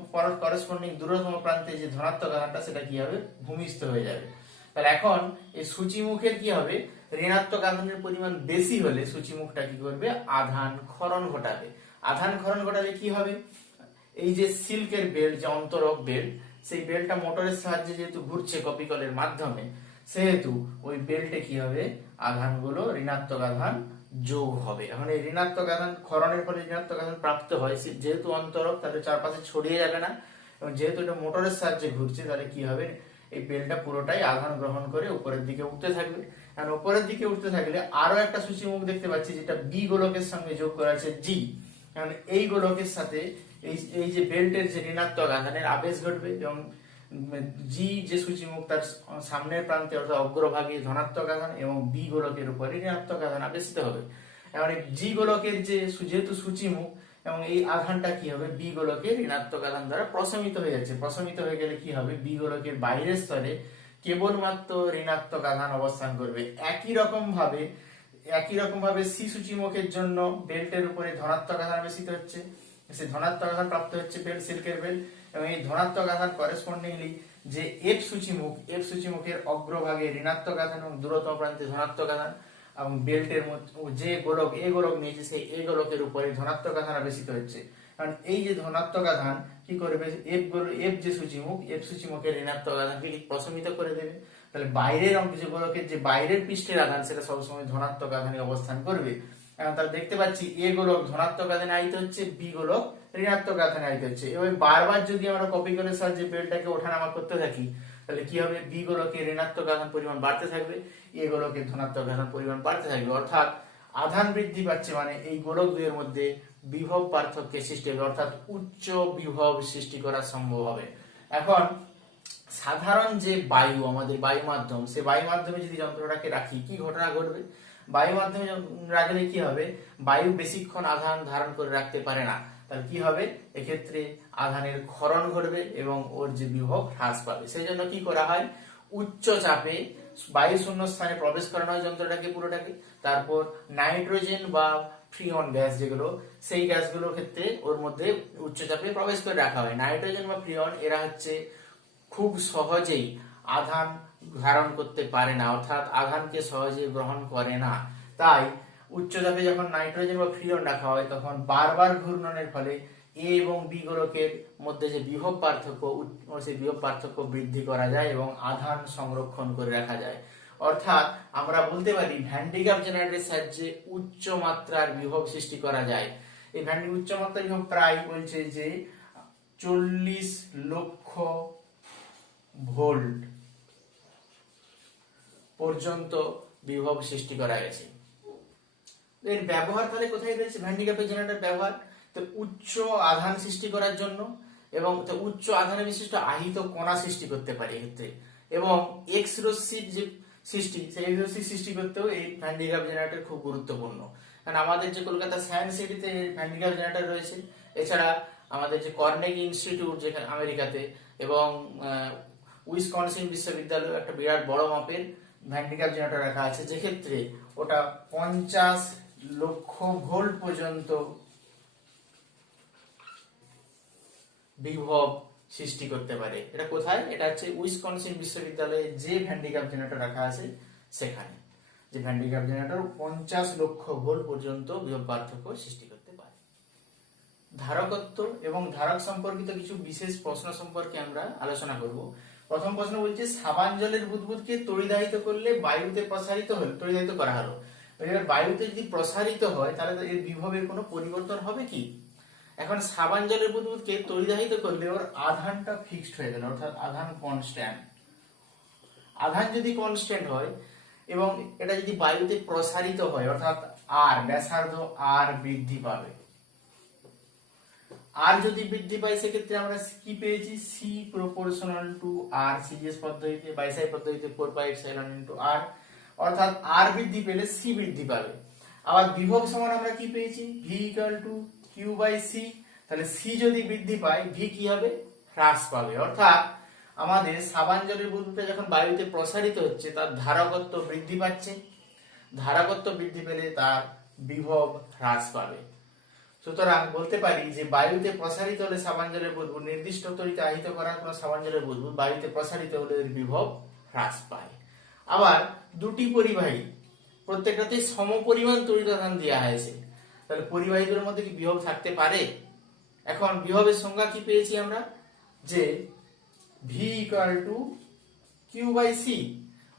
করেসপন্ডিং দূরতম প্রান্তে যে ধনাত্মক আধানটা সেটা কি হবে, ভূমিস্থ হয়ে যাবে। তাহলে এখন এই সূচিমুখের কি হবে, ঋণাত্মক আধানের পরিমাণ বেশি হলে সূচিমুখটা কি করবে, আধান ক্ষরণ ঘটাবে। আধান ক্ষরণ ঘটালে কি হবে, এই যে সিল্কের বেল্ট যে অন্তরক বেল্ট, সেই বেল্টটা মোটরের সাহায্যে যেহেতু ঘুরছে কপিকলের মাধ্যমে, সেহেতু ওই বেল্টে কি হবে, আধানগুলো ঋণাত্মক আধান যোগ হবে। এখন এই ঋণাত্মক আধান ক্ষরণের ফলে ঋণাত্মক আধান প্রাপ্ত হয়, যেহেতু অন্তরক তাহলে চারপাশে ছড়িয়ে যাবে না, এবং যেহেতু এটা মোটরের সাহায্যে ঘুরছে তাহলে কি হবে, এই বেলটা পুরোটাই আধান গ্রহণ করে উপরের দিকে উঠতে থাকবে। আর উপরের দিকে উঠতে থাকলে আরো একটা সূচিমুখ দেখতে পাচ্ছি যেটা বি গোলকের সঙ্গে যোগ করা আছে জি। কারণ এই গোলকের সাথে এই যে বেল্টের যে ঋণাত্মক আধানের আবেশ ঘটবে এবং জি যে সূচিমুখ তার সামনের প্রান্তে অর্থাৎ অগ্রভাগে ধনাত্মক আধান এবং বি গোলকের উপরে ঋণাত্মক আধান আবেশিত হবে। এবার জি গোলকের যেহেতু সূচিমুখ এবং এই আধানটা কি হবে, বি গোলকের ঋণাত্মক আধান দ্বারা প্রশমিত হয়ে যাচ্ছে। প্রশমিত হয়ে গেলে কি হবে, বি গোলকের বাইরের স্তরে কেবলমাত্র ঋণাত্মক আধান অবস্থান করবে। একই রকম ভাবে সি সূচিমুখের জন্য বেল্টের উপরে ধনাত্মক আধান আবেশিত হচ্ছে, সেই ধনাত্মক আধান প্রাপ্ত হচ্ছে বেল্ট, সিল্কের বেল্ট, এবং এই ধনাত্মক আধান করেসপন্ডিংলি যে এফ সূচিমুখের অগ্রভাগে ঋণাত্মক আধান এবং দূরতম প্রান্তে ধনাত্মক আধান, এবং বেল্টের মধ্যে যে গোলক এ গোলক নিয়েছে সেই এ গোলকের উপরে ধনাত্মক আধান আবেশিত হচ্ছে। কারণ এই যে ধনাত্মক আধান কি করবে, এফ যে সূচিমুখের ঋণাত্মক আধানকে প্রশমিত করে দেবে। তাহলে বাইরের অংশ যে গোলকের যে বাইরের পৃষ্ঠের আধান সেটা সবসময় ধনাত্মক আধানে অবস্থান করবে। তাহলে দেখতে পাচ্ছি এ গোলক ধনাত্মক আধানে আহিত হচ্ছে, বি গোলক ঋণাত্মক আধানে আহিত হচ্ছে। এবার বারবার যদি আমরা কপিকলের সাহায্যে বেলটাকে ওঠানামা করতে থাকি তাহলে কি হবে, বি গোলকের ঋণাত্মক আধান পরিমাণ বাড়তে থাকবে, এ গোলকের ধনাত্মক আধান পরিমাণ বাড়তে থাকবে। অর্থাৎ আধান বৃদ্ধি পাচ্ছে মানে এই গোলক দুইয়ের মধ্যে বিভব পার্থক্যের সৃষ্টি হবে, অর্থাৎ উচ্চ বিভব সৃষ্টি করা সম্ভব হবে। এখন সাধারণ যে বায়ু, আমাদের বায়ু মাধ্যম, সে বায়ু মাধ্যমে যদি যন্ত্রটাকে রাখি কি ঘটনা ঘটবে, বায়ু মাধ্যমে রাখলে কি হবে, বায়ু বেশিক্ষণ আধান ধারণ করে রাখতে পারে না। তাহলে কি হবে, এক্ষেত্রে আধানের ক্ষরণ ঘটবে এবং ওর যে বিভব হ্রাস পাবে। সেই জন্য কি করা হয়, উচ্চ চাপে বায়ু শূন্য স্থানে প্রবেশ করানো হয় যন্ত্রটাকে পুরোটাকে, তারপর নাইট্রোজেন বা ফ্রিয়ন গ্যাস যেগুলো, সেই গ্যাসগুলোর ক্ষেত্রে ওর মধ্যে উচ্চ চাপে প্রবেশ করে রাখা হয়। নাইট্রোজেন বা ফ্রিয়ন এরা হচ্ছে খুব সহজেই আধান ধারণ করতে পারে না, অর্থাৎ আধানকে সহজে গ্রহণ করে না। তাই উচ্চ চাপে যখন নাইট্রোজেন বা ফ্রিয়ন রাখা হয় তখন বারবার ঘূর্ণনের ফলে এ এবং বি গোলকের মধ্যে যে বিভব পার্থক্য, সেই বিভব পার্থক্য বৃদ্ধি করা যায় এবং আধান সংরক্ষণ করে রাখা যায়। অর্থাৎ আমরা বলতে পারি ভ্যান ডি গ্রাফ জেনারেটরের সাহায্যে উচ্চ মাত্রার বিভব সৃষ্টি করা যায়। এই উচ্চ মাত্রার বিভব প্রায় বলছে যে 40 লক্ষ ভোল্ট পর্যন্ত বিভব সৃষ্টি করা গেছে। এর ব্যবহার তাহলে কোথায় রয়েছে, ভ্যান ডি গ্রাফ জেনারেটর ব্যবহার তো উচ্চ আধান সৃষ্টি করার জন্য, এবং উচ্চ আধানে বিশিষ্ট আহিত কণা সৃষ্টি করতে পারে এক্ষেত্রে, এবং এক্স রশ্মির যে সৃষ্টি, সেই এক্স রশ্মি সৃষ্টি করতেও এই ভ্যান ডি গ্রাফ জেনারেটর খুব গুরুত্বপূর্ণ। কারণ আমাদের যে কলকাতা সায়েন্স সিটিতে ভ্যান ডি গ্রাফ জেনারেটর রয়েছে, এছাড়া আমাদের যে কর্নেগি ইনস্টিটিউট যেখানে আমেরিকাতে এবং উইসকনসিন বিশ্ববিদ্যালয়ে একটা বিরাট বড় মাপের ভ্যান ডি গ্রাফ জেনারেটর রাখা আছে, যেক্ষেত্রে ওটা 50 লক্ষ ভোল্ট পর্যন্ত বিভব সৃষ্টি করতে পারে। এটা কোথায়? এটা হচ্ছে উইসকনসিন বিশ্ববিদ্যালয়ে যে ভ্যান্ডিকাপ জেনারেটর রাখা আছে সেখানে, যে ভ্যান্ডিকাপ জেনারেটর 50 লক্ষ ভোল্ট পর্যন্ত বিভব পার্থক্য সৃষ্টি করতে পারে। ধারকত্ব এবং ধারক সম্পর্কিত কিছু বিশেষ প্রশ্ন সম্পর্কে আমরা আলোচনা করব। প্রথম প্রশ্ন বলছে সাবান জলের বুদবুদকে তড়িদাহিত করলে বায়ুতে প্রসারিত হল, তড়িদাহিত করা হলো, এবার বায়ুতে যদি প্রসারিত হয় তাহলে এর বিভবের কোনো পরিবর্তন হবে কি? এখন সাবান জলের বুদবুদকে তড়িদাহিত করলে ওর আধানটা ফিক্সড হয়ে গেল, অর্থাৎ আধান কনস্ট্যান্ট। আধান যদি কনস্ট্যান্ট হয় এবং এটা যদি বায়ুতে প্রসারিত হয়, অর্থাৎ আর ব্যাসার্ধ আর বৃদ্ধি পাবে। আর যদি বৃদ্ধি পায় সেক্ষেত্রে আমরা কি পেয়েছি? C proportional to R, CGS পদ্ধতিতে, বাইসাই পদ্ধতিতে 4πε ইনটু আর, অর্থাৎ আর বৃদ্ধি পেলে সি বৃদ্ধি পাবে। আবার বিভব সমান আমরা কি পেয়েছি? V equal to Q by C. তাহলে সি যদি বৃদ্ধি পায় ভি কি হবে? হ্রাস পাবে। অর্থাৎ আমাদের সাবান জলের বুদবুদটা যখন বায়ুতে প্রসারিত হচ্ছে তার ধারকত্ব বৃদ্ধি পাচ্ছে, ধারকত্ব বৃদ্ধি পেলে তার বিভব হ্রাস পাবে। সুতরাং বলতে পারি যে বায়ুতে প্রসারিত হলে সাবান জলের বুদবুদ, নির্দিষ্ট তড়িতে আহিত করা কোনো সাবান জলের বুদবুদ বায়ুতে প্রসারিত হলে এর বিভব হ্রাস পায়। আবার দুটি পরিবাহী প্রত্যেকটাতে সমপরিমাণ তড়িতাধান দেওয়া হয়েছে, তাহলে পরিবাহীগুলোর মধ্যে কি বিভব থাকতে পারে? এখন বিভবের সংজ্ঞা কি পেয়েছি আমরা? যে V equal to Q by C,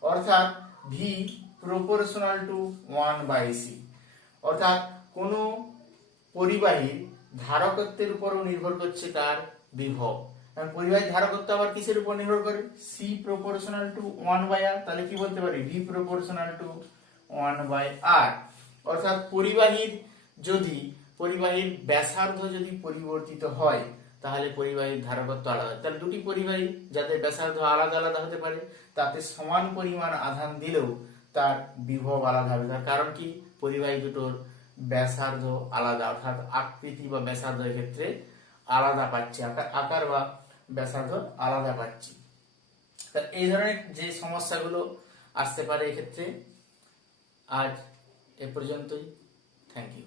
অর্থাৎ ভি প্রপোর্শনাল টু 1/c, অর্থাৎ কোন পরিবাহীর ধারকত্বের উপরও নির্ভর করছে তার বিভব। পরিবাহীর ধারকত্ব আবার কিসের উপর নির্ভর করে? সি প্রপোর্শনাল টু 1/r, তাহলে কি বলতে পারি? ভি প্রপোর্শনাল টু 1/r, অর্থাৎ পরিবাহীর ব্যাসার্ধ যদি পরিবর্তিত হয় তাহলে পরিবাহীর ধারকত্ব আলাদা। তাহলে দুটি পরিবাহী যাদের ব্যাসার্ধ আলাদা আলাদা হতে পারে তাতে সমান পরিমাণ আধান দিলেও তার বিভব আলাদা হবে। তার কারণ কি? পরিবাহী দুটোর ব্যাসার্ধ আলাদা, অর্থাৎ আকৃতি বা ব্যাসার্ধের ক্ষেত্রে আলাদা পাচ্ছি, আকার বা ব্যাসার্ধ আলাদা পাচ্ছি। এই ধরনের যে সমস্যাগুলো আসতে পারে এক্ষেত্রে। আজ এ পর্যন্তই। Thank you.